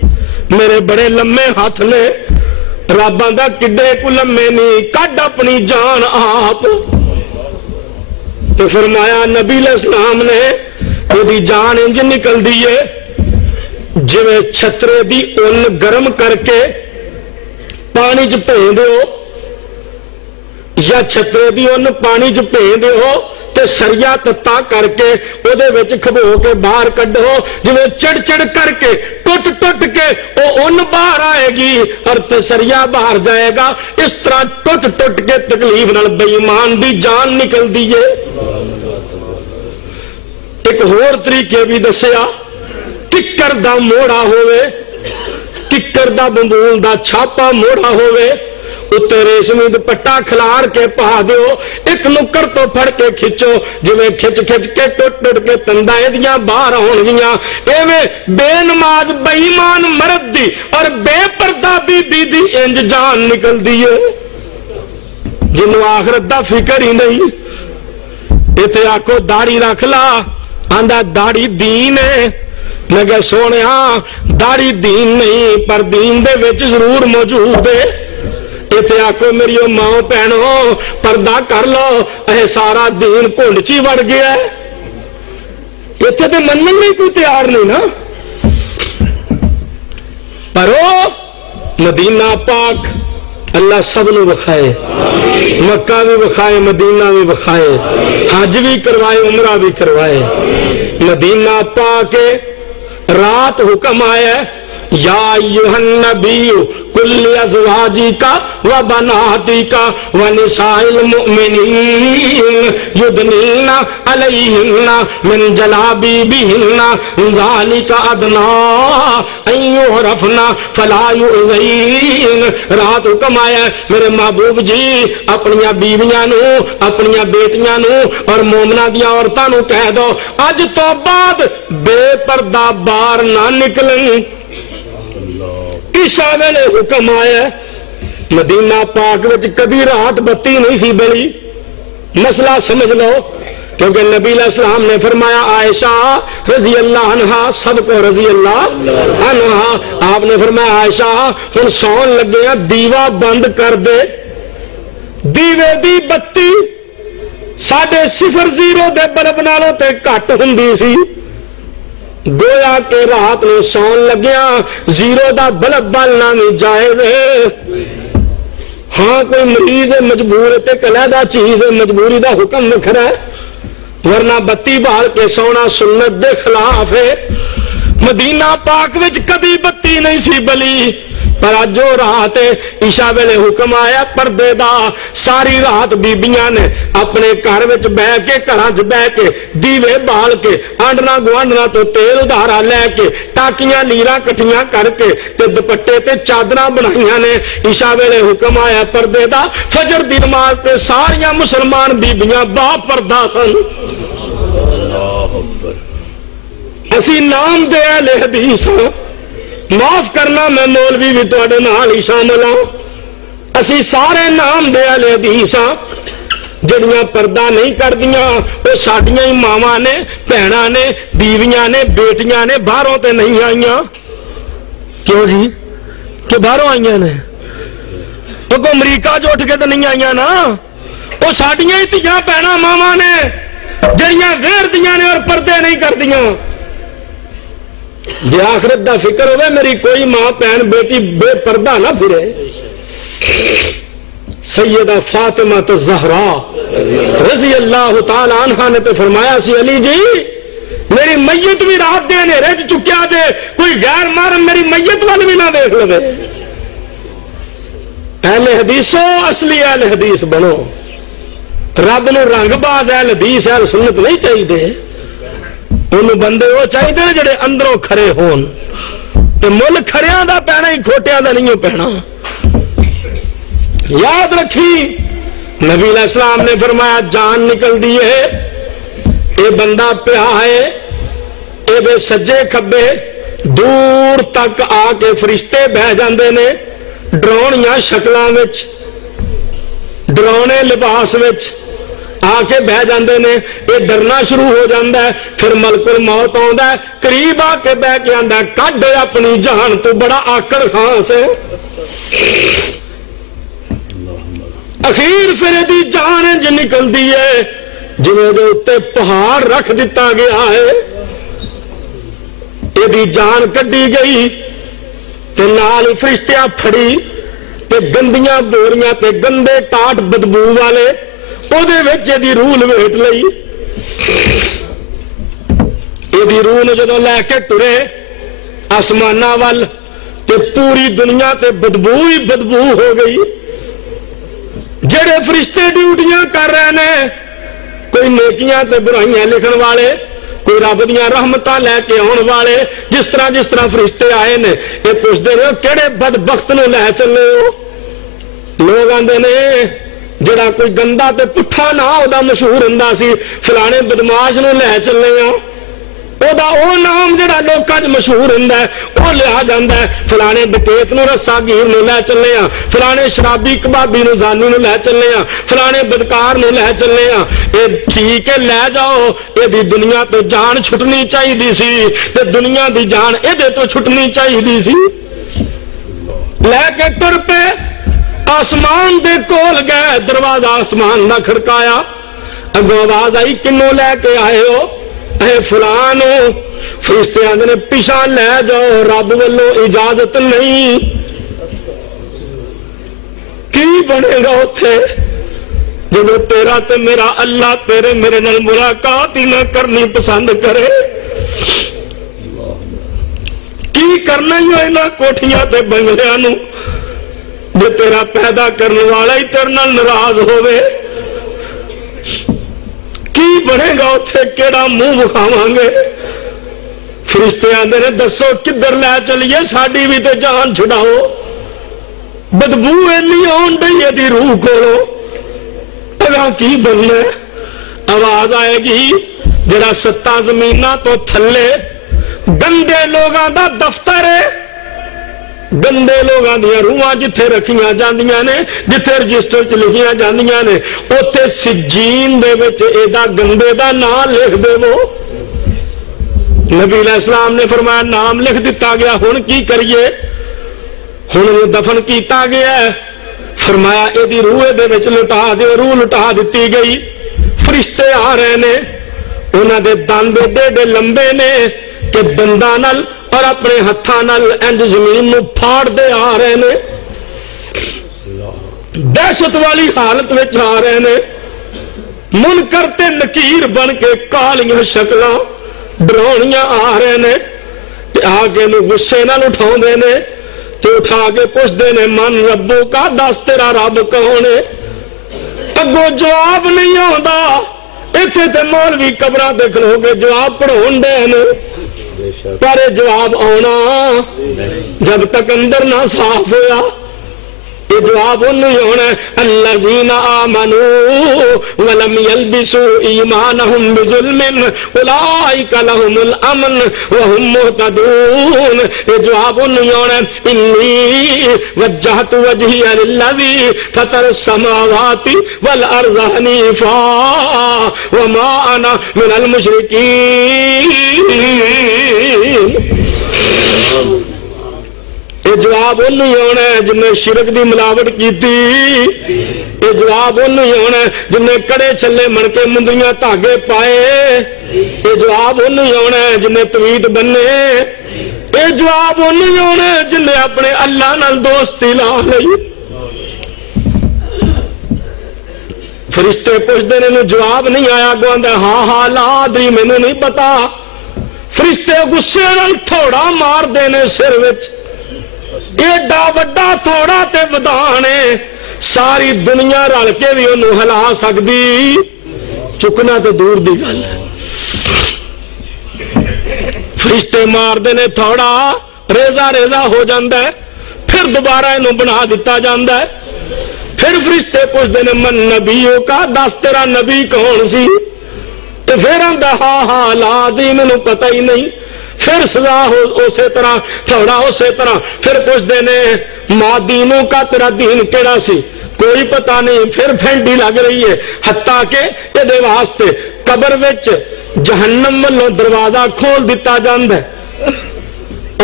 میرے بڑے لمے ہاتھ نے، رب آندا کڈے کو لمے نہیں، کڈ اپنی جان آپ۔ تو فرمایا نبی علیہ السلام نے وہ جان انج نکل دیئے جویں چھترے دی اون گرم کر کے پانی چ بھین دیو، یا چھترے دی اون پانی چ بھین دیو تے سریا تتا کر کے او دے وچ کھبو کے باہر کڈو، جویں چڑ چڑ کر کے ٹوٹ ٹوٹ کے او اون باہر آئے گی اور سریا باہر جائے گا، اس طرح ٹوٹ ٹوٹ کے تکلیف نال بے ایمان دی جان نکل دیئے۔ ایک اور طریقے بھی دسیا، ککر دا موڑا ہوئے، ککر دا بمبول دا چھاپا موڑا ہوئے، اتے ریشمی دوپٹہ کھلار کے پا دیو، ایک نکر تو پھڑ کے کھچو، جویں کھچ کھچ کے ٹوٹ ٹوٹ کے تندائیں دیاں باہر ہون گیاں، ایویں بے نماز بے ایمان مرد دی اور بے پردہ بی بی دی انج جان نکل دیئے جنوں آخرت دا فکر ہی نہیں۔ ایتھے آکو داڑھی رکھ لا، آندا داڑھی دین ہے، میں کہا سونے ہاں داڑھی دین نہیں پر دین دے وچ ضرور موجود ہے۔ ایتھے آکو میری ماں پہنو پردہ کر لو، اے سارا دین کھنڈ چی وڑ گیا ہے، ایتھے تے منن نہیں کوئی تیار نہیں نا۔ پر او مدینہ پاک اللہ سب نو بخائے، مکہ بھی بخائے، مدینہ بھی بخائے، حج بھی کروائے، عمرہ بھی کروائے۔ مدینہ پاک رات حکم آیا یا ایھا النبی کل ازواجک و بناتک و نساء المؤمنین یدنین علیہن من جلابیبہن ذالک ادنی ان یعرفن فلا یؤذین۔ رات حکم آیا میرے محبوب جی اپنی بیویاں نو، اپنی بیٹیاں نو اور مومنہ دیا عورتاں نو کہہ دو اج تو بعد بے پردہ باہر نہ نکلیں۔ عشاء ویلے حکم آیا مدینہ پاک وچ کبھی رات بتی نہیں سی بلی، مسئلہ سمجھ لو، کیونکہ نبی علیہ السلام نے فرمایا عائشہ رضی اللہ عنہا، سب کو رضی اللہ عنہا، آپ نے فرمایا عائشہ ہن سون لگے ہیں دیوا بند کر دے، دیوے دی بتی 0.0 دے بلب نالوں تے گھٹ ہوندی سی، گویا کہ رات نو سون لگیا 0 دا بلب بالنا نہیں جائز ہے۔ ہاں کوئی مریض مجبور تے کلیدہ چیز مجبوری دا حکم وکھرا ہے، ورنہ بتی بال کے سونا سنت دے خلاف ہے۔ مدینہ پاک وچ کبھی بتی نہیں سی بلی، پر جو رات عشاء ویلے حکم آیا پردے دا، ساری رات بیبیاں نے اپنے گھر وچ بہ کے گھراں وچ بہ کے دیوے بال کے آنڈنا گوانڈنا تو تیل ادھارا لے کے ٹاکیاں لیراں کٹھیاں کر کے تے دوپٹے تے چادراں بنائیاں نے۔ عشاء ویلے حکم آیا پردے دا، فجر دی نماز تے ساریاں مسلمان بیبیاں با پردہ سن۔ اسی نام دے اہل حدیث ہاں، معاف کرنا میں مولوی بھی تواڈے نال ہی شامل ہوں، اسی سارے نام دے اہل حدیث ہاں، جڑیاں پردہ نہیں کردیاں وہ ساڈیاں ہی ماواں نے، بہناں نے، بیویاں نے، بیٹیاں نے، باہروں تے نہیں آئیاں۔ کیوں جی کہ باہروں آئیاں نے؟ وہ کو امریکہ جو اٹھ کے تو نہیں آئیاں نا، وہ ساڈیاں ہی تیاں بہناں ماواں نے جڑیاں غیر دیاں نے اور پردے نہیں کردیاں۔ جی آخرت دا فکر ہوئے میری کوئی ماں بہن بیٹی بے پردہ نہ پھرے۔ سیدہ فاطمہ الزہرا رضی اللہ تعالی عنہا نے تو فرمایا سی علی جی میری میت بھی رات دے اندھیرے چ چکیا جے، کوئی غیر محرم میری میت وال بھی نہ دیکھ لے۔ اہل حدیثو اصلی اہل حدیث بنو، رب نو رنگ باز اہل حدیث اہل سنت نہیں چاہیے، انہوں بندے وہ چاہیے جڑے اندروں کھرے ہون، تے مل کھریاں دا پہنا ہی کھوٹیاں دا نہیں پہنا۔ یاد رکھی نبی علیہ السلام نے فرمایا جان نکل دی ہے، اے بندہ پیا ہے یہ سجے کھبے دور تک آ کے فرشتے بہ جاندے نے ڈراؤنیاں شکلاں وچ ڈراؤنے لباس وچ آ کے بہ جاندے نے یہ ڈرنا شروع ہو جاندہ ہے پھر ملک الموت آندا ہے قریب آ کے بہ کے آندا ہے کڈ اپنی جان تو بڑا آکڑ خاں سے اخیر پھر دی جان انج نکل دی ہے جویں دے اتے پہاڑ رکھ دیتا گیا ہے یہ دی جان کڈی گئی تے نال فرشتیاں پھڑی تے گندیاں بوریاں تے گندے ٹاٹ بدبو والے او دے وچ دی روح لپیٹ لئی یہ دی روح نو جدوں لے کے ٹرے آسماناں ول تے پوری دنیا تے بدبو ہی بدبو ہو گئی جڑے فرشتے ڈیوٹیاں کر رہے ہیں کوئی نیکیاں تے برائیاں لکھن والے کوئی رب دیاں رحمتاں لے کے آن والے جس طرح فرشتے آئے نے یہ پوچھتے رہے ہو کہڑے بدبخت نو لے چلے ہو لوگ آندے نے جڑا کوئی گندا تے پٹھا نہ او مشہور ہوندا سی فلانے بدماش نو لے چلے ہو او نام جڑا لوکاں وچ مشہور ہوندا ہے او لیا جاندا ہے فلانے ڈکیت نو رسا گیر نو لے چلے ہاں فلانے شرابی کبابی نو زانی نو لے چلے ہاں فلانے بدکار نو لے چلے ہاں اے ٹھیک ہے لے جاؤ اے دی دنیا تو جان چھٹنی چاہیے سی تے دنیا دی جان اے دے تو چھٹنی چاہیے سی لے کے ٹر پے آسمان دے کول گئے دروازہ آسمان دا کھڑکایا اگوں آواز آئی کنوں لے کے آئے ہو اے فلان ہو فرشتے آندے نے پیچھے لے جاؤ رب والوں اجازت نہیں کی بنے گا اوتھے جب تیرا تے میرا اللہ تیرے میرے نال ملاقات ہی نہ کرنی پسند کرے کی کرنا ہی ہوئے نہ کوٹھیاں تے بنگلیاں نو جو تیرا پیدا کرنے والا ہی تیرے نال ناراض ہوئے کی بنے گا اتھے کیڑا منہ بکھاواں گے فرشتے آندے نے دسو کدھر لے چلیے ساڈی بھی تے جان چھڑاؤ بدبو اینی آن ڈئی دی روح کولو اگاں کی بننا آواز آئے گی جڑا ستاں زمیناں تو تھلے گندے لوگاں دا دفتر ہے گندے لوگاں دیاں روحاں جتھے رکھیاں جاندیاں نے جتھے رجسٹر چ لکھیاں جاندیاں نے اوتھے سجین دے وچ ایدا گندے دا نام لکھ دے وہ نبی علیہ السلام نے فرمایا نام لکھ دیتا گیا ہن کی کریے ہن وہ دفن کیتا گیا ہے فرمایا ایدی روح دے وچ لٹا دے روح لٹا دتی گئی فرشتے آ رہے نے انہاں دے دند ایڈے لمبے نے کہ دنداں نال اور اپنے ہتھاں نال انج زمین نو پھاڑ دے آ رہے نے دہشت والی حالت وچ آ رہے نے منکر تے نکیر بن کے کالیاں شکلاں ڈراؤنیاں آ رہے نے تے آگے نو غصے نال اٹھاوندے نے تے اٹھا کے پوچھدے نے من ربو کا دس تیرا رب کون ہے اگوں جواب نہیں آندا ایتھے تے مولوی قبراں تے کھلو کے جواب پڑھاون دے نے پر جواب آنا جب تک اندر نہ صاف ہویا یہ جواب انہی ہونا ہے الذین آمنوا ولم یلبسوا ایمانہم بظلم اولئک لہم الامن وہم مہتدون یہ جواب انہی ہونا ہے انی وجہت وجہی للذی فطر السماوات والارض حنیفا وما انا من المشرکین یہ جواب انہی ہونا ہے جن نے شرک دی ملاوٹ کی تھی یہ جواب انہی ہونا ہے جن نے کڑے چھلے منکے مندریاں تاگے پائے یہ جواب انہی ہونا ہے جن نے توید بننے یہ جواب انہی ہونا ہے جن نے اپنے اللہ نال دوستی لا لئی فرشتے پوچھتے نے جواب نہیں آیا گواندا ہاں لا ادری مینوں نہیں پتا فرشتے غصے نال تھوڑا مار دینے سر وچ ایڈا وڈا تھوڑا تے ودانے ساری دنیا رل کے بھی انہوں ہلا سکدی چکنا تے دور دی گل ہے فرشتے مار دینے تھوڑا ریزہ ریزہ ہو جاندہ ہے پھر دوبارہ انہوں بنا دیتا جاندہ ہے پھر فرشتے پوچھ دینے من نبیوں کا دس تیرا نبی کون سی تے پھر آندہ ہاں لا دی میں نو پتہ ہی نہیں پھر سزا اسی طرح تھوڑا اسی طرح. پھر پوچھتے نے ماں دینوں کا تیرا دین کیڑا سی؟ کوئی پتہ نہیں. پھر پھینٹی لگ رہی ہے حتیٰ کہ یہ واسطے قبر وچ جہنم والوں دروازہ کھول دیتا جاندا ہے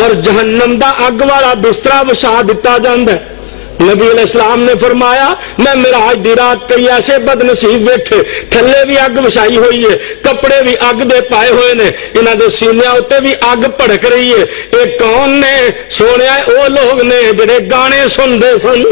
اور جہنم دا اگ والا بستر بچھا دیتا جاندا ہے. نبی علیہ السلام نے فرمایا میں معراج دی رات کئی ایسے بد نصیب ویکھے تھلے بھی اگ وچھائی ہوئی ہے, کپڑے بھی اگ دے پائے ہوئے نے, انہاں دے سینیاں اُتے بھی اگ بھڑک رہی ہے. یہ کون نے؟ سونیا او لوگ نے جڑے گانے سندے سن.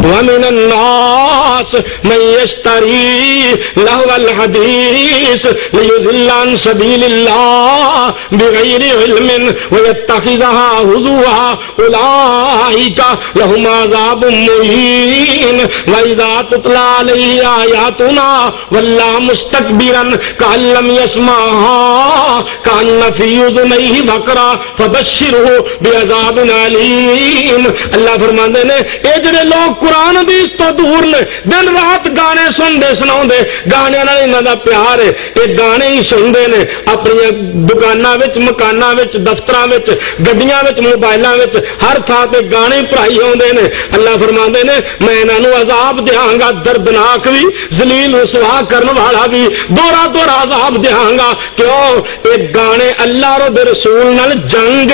وَمِنَ النَّاسِ مَن يَشْتَرِي لَهْوَ الْحَدِيثِ لِيُضِلَّ عَن سَبِيلِ اللَّهِ بِغَيْرِ عِلْمٍ وَيَتَّخِذَهَا هُزُوًا أُولَٰئِكَ لَهُمْ عَذَابٌ مُّهِينٌ وَإِذَا تُتْلَىٰ عَلَيْهِ آيَاتُنَا وَلَّىٰ مُسْتَكْبِرًا كَأَن لَّمْ يَسْمَعْهَا كَأَنَّ فِي أُذُنَيْهِ وَقْرًا فَبَشِّرْهُ بِعَذَابٍ أَلِيمٍ. اللہ فرماندے نے اے جڑے لوگ قرآن حدیث تو دور نے دن رات گانے سندے سناؤندے گانے نال انہاں دا پیار ہے, یہ گانے ہی سندے نے اپنی دکاناں وچ مکاناں وچ دفتراں وچ گڈیاں وچ موبائلاں وچ ہر تھاں تے گانے پڑھائی ہوندے نے. اللہ فرماندے نے میں انہاں نوں عذاب دیاں گا دردناک بھی ذلیل رسوا کرن والا بھی, دورا دورا عذاب دیاں گا. کیوں؟ یہ گانے اللہ اور دے رسول نال جنگ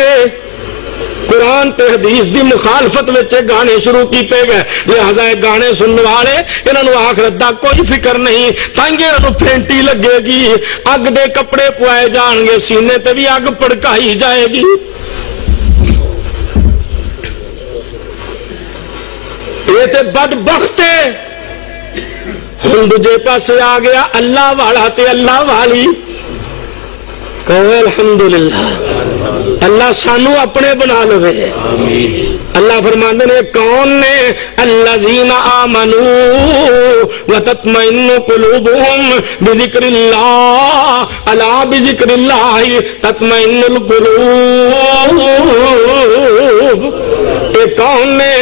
قرآن تے حدیث دی مخالفت وچ گانے شروع کیتے گئے. لہذا گانے سننے والے انہاں نوں آخرت دا کوئی فکر نہیں, تانگے انہاں نوں پھینٹی لگے گی, اگ دے کپڑے پوائے جان گے, سینے تے بھی اگ پڑکائی جائے گی. یہ تے بدبخت ہے. ہن دوجے پاسے آ گیا اللہ والا تے اللہ والی. کہو الحمدللہ, اللہ سانو اپنے بنا لوے. اللہ فرماندے نے کون نے؟ الذین آمنوا وتطمئن قلوبهم بذکر اللہ الا بذکر اللہ تطمئن القلوب. یہ کون نے